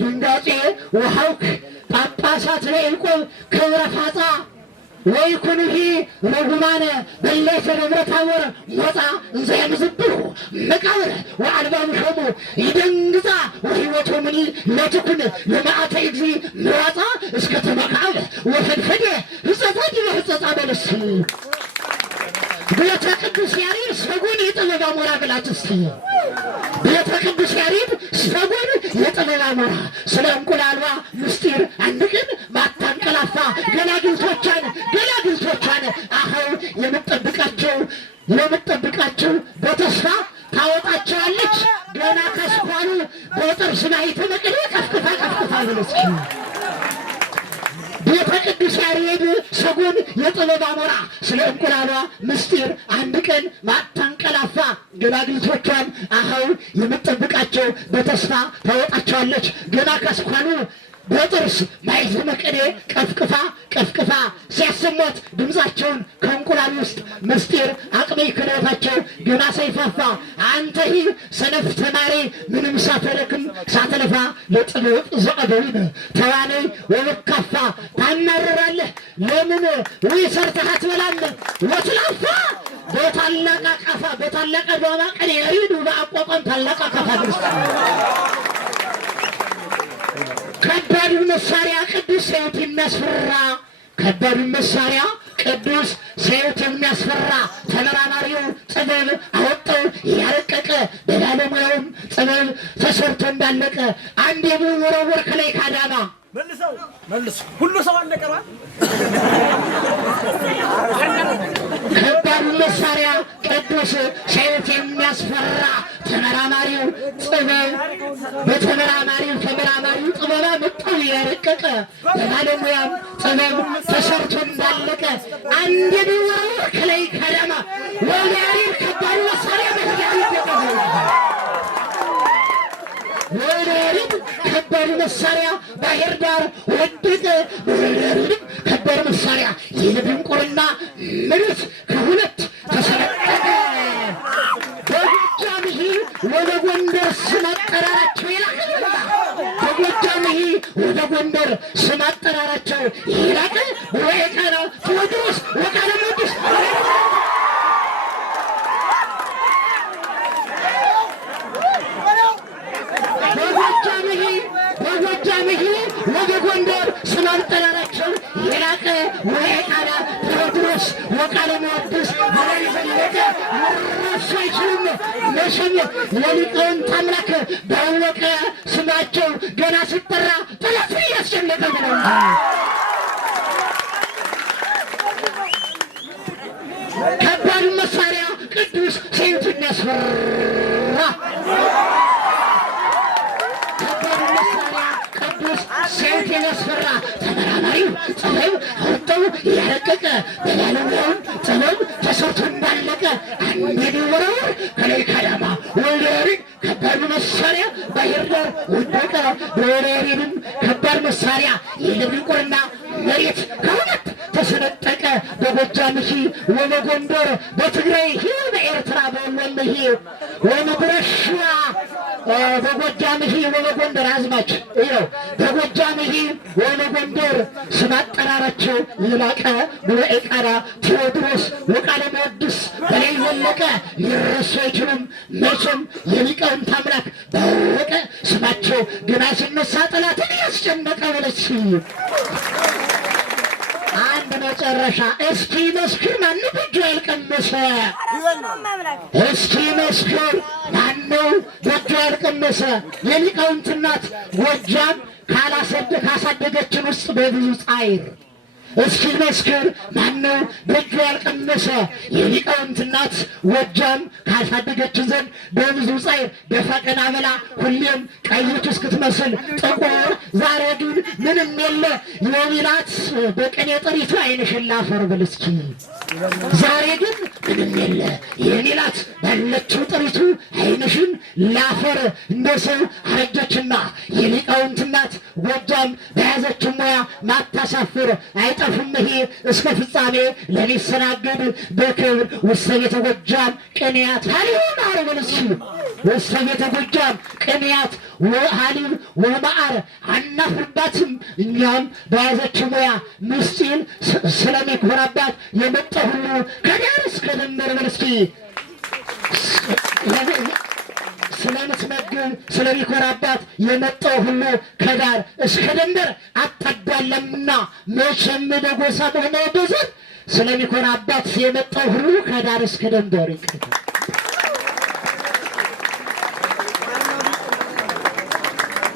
ድንጋጼ ወሐውክ ጳጳሳት ለያዕቆብ ክብረ ፋፃ ወይኩኑሂ ረጉማነ በሌተ ደብረ ታቦር ሞፃ እንዘ ያምዝብሩ መቃብረ ወአልባም ሾሙ ይደንግፃ ወሕይወቶሙኒ ለትኩን ለመዓተ እግዚ ምራፃ እስከ ተመቃብረ ወፈድፈደ ህፀፃ ዲበ ህፀፃ በለስ ቤተ ቅዱስ ያሬድ ሰጎን የጥበብ አሞራ ብላት እስቲ ቤተ ቅዱስ ያሬድ ሰጎን የጥበብ አሞራ ስለ እንቁላሏ ምስጢር አንድ ቀን ማታንቀላፋ ገላግልቶቿን አኸው የምትጠብቃቸው በተስፋ ታወጣቸዋለች። ገና ከስኳሉ በጥርስ ላይ ተመቅደ ቀፍቅፋ ብለስኪ ቤተ ቅዱስ ያሬድ ሰጎን የጥበብ አሞራ ስለ እንቁላሏ ምስጢር አንድ ቀን ማታንቀላፋ ገላግልቶቿን አኸው የምትጠብቃቸው በተስፋ ታወጣቸዋለች። ገና ከስኳሉ በጥርስ ማይዝ መቀዴ ቀፍቅፋ ሲያሰሟት ድምፃቸውን ከእንቁላል ውስጥ ምስጢር አቅሜ ክህሎታቸው ገና ሳይፋፋ አንተ ይህ ሰነፍ ተማሪ ምንም ሳትደክም ሳትለፋ ለጥበብ ዘዕበዊነ ተዋነይ ወበካፋ ታማርራለህ ለምን ወይ ሰርተህ አትበላም ወትላፋ በታላቅ አቀፋ በታላቅ ዶማ ቀን ይሄዱ በአቋቋም ታላቅ አቀፋ ድረስ ከባዱ መሳሪያ ቅዱስ ሰይፍ የሚያስፈራ ከባዱ መሳሪያ ቅዱስ ሰይፍ የሚያስፈራ ተመራማሪው ጥበብ አወጣው ያረቀቀ በባለሙያውም ጥበብ ተሰርቶ እንዳለቀ አንድ የሚወረወር ከላይ ካዳማ መልሶ ሁሉ ሰው አለቀባ ከባዱ መሳሪያ ቅዱስ ሰይፍ የሚያስፈራ ተመራማሪው ጥበብ በተመራማሪው ጥበብ መጣው ያረቀቀ በባለሙያም ጥበብ ተሰርቶ እንዳለቀ አንድ የሚወረወር ከላይ ካዳማ ወላሪ ከባዱ መሳሪያ ወላሪት ከባድ መሳሪያ ባህር ዳር ወደቀ ወላሪት ከባድ መሳሪያ የድንቁርና ምርት ከሁለት ተሰነጠቀ በጎጃም ወደ ጎንደር ስም አጠራራቸው ይላል በጎጃም ወደ ጎንደር ስም አጠራራቸው ይላል ወይቀና ቴዎድሮስ ወቃለ ሞዱስ ወደ ጎንደር ስም አጠራራቸው የላቀ ወይቃና ቴዎድሮስ ወቃለ ሞዱስ በላይ ዘለቀ ወራሽ አይችልም መሸኝ የሊቃውንት አምላክ ባወቀ ስማቸው ገና ሲጠራ ጠላት ያስጨነቀ ነው ከባድ መሳሪያ ቅዱስ ሰይፍ የሚያስፈራ ሰይፍ የሚያስፈራ ተመራማሪው ጥበብ አወጣው ያረቀቀ በባለሙያውም ጥበብ ተሰርቶ እንዳለቀ አንድ ወረወር ከላይ ካዳማ ወላሪ ከባድ መሳሪያ ባህር ዳር ወደቀ በወላሪንም ከባድ መሳሪያ የድንቁርና መሬት ከሁለት ተሰነጠቀ በጎጃም ወበጎንደር በትግራይ በኤርትራ በወሎህ ወመድረሻ በጎጃም ወበጎንደር አዝማች ይኸው በጎጃም ወበጎንደር ስም አጠራራቸው የላቀ ጉባኤ ቃና ቴዎድሮስ ወቃለ ሞዱስ በላይ ዘለቀ ሊረሱ አይችሉም መቼም የሊቃውንት አምላክ ባወቀ ስማቸው ገና ሲነሳ ጠላትን ያስጨነቀ በለች አንድ መጨረሻ እስኪ መስክር ማነው በእጁ ያልቀመሰ እስኪ መስክር ማነው በእጁ ያልቀመሰ የሊቃውንት እናት ጎጃም ካሳደገችን ውስጥ በብዙ ጻይር እስኪ መስክር ማነው በእጁ ያልቀመሰ የሊቃውንት እናት ጎጃም ካሳደገችን ዘንድ በብዙ ጻይር ደፋ ቀና ብላ ሁሌም ቀይቱ እስክትመስል ጥቁር ዛሬ ግን ምንም የለ የሚላት በቀን የጠሪቱ ዓይንሽን ላፈር ብል እስኪ ዛሬ ግን ምንም የለ የሚላት ባለችው ጥሪቱ ዓይንሽን ላፈር እንደ ሰው አረጀችና የሊቃውንት እናት ጎጃም በያዘችው ሙያ ማታሳፍር አይጠፉም እስከ ፍጻሜ ለሚሰናገድ በክብር ውስተ ቤተ ጎጃም ቅንያት ሀሊብ አርበል እስኪ ውስተ ቤተ ጎጃም ቅንያት ሀሊብ ወማዕር አናፍርባትም እኛም በያዘችው ሙያ ምስጢር ስለሚኮራባት የመጣ ሁሉ ከዳር እስከ ድንበር በል እስኪ ስለምትመግብ ስለሚኮራባት የመጣው ሁሉ ከዳር እስከ ድንበር አታዳለምና መቼም በጎሳ በሆነ በዘር ስለሚኮራባት የመጣው ሁሉ ከዳር እስከ ድንበር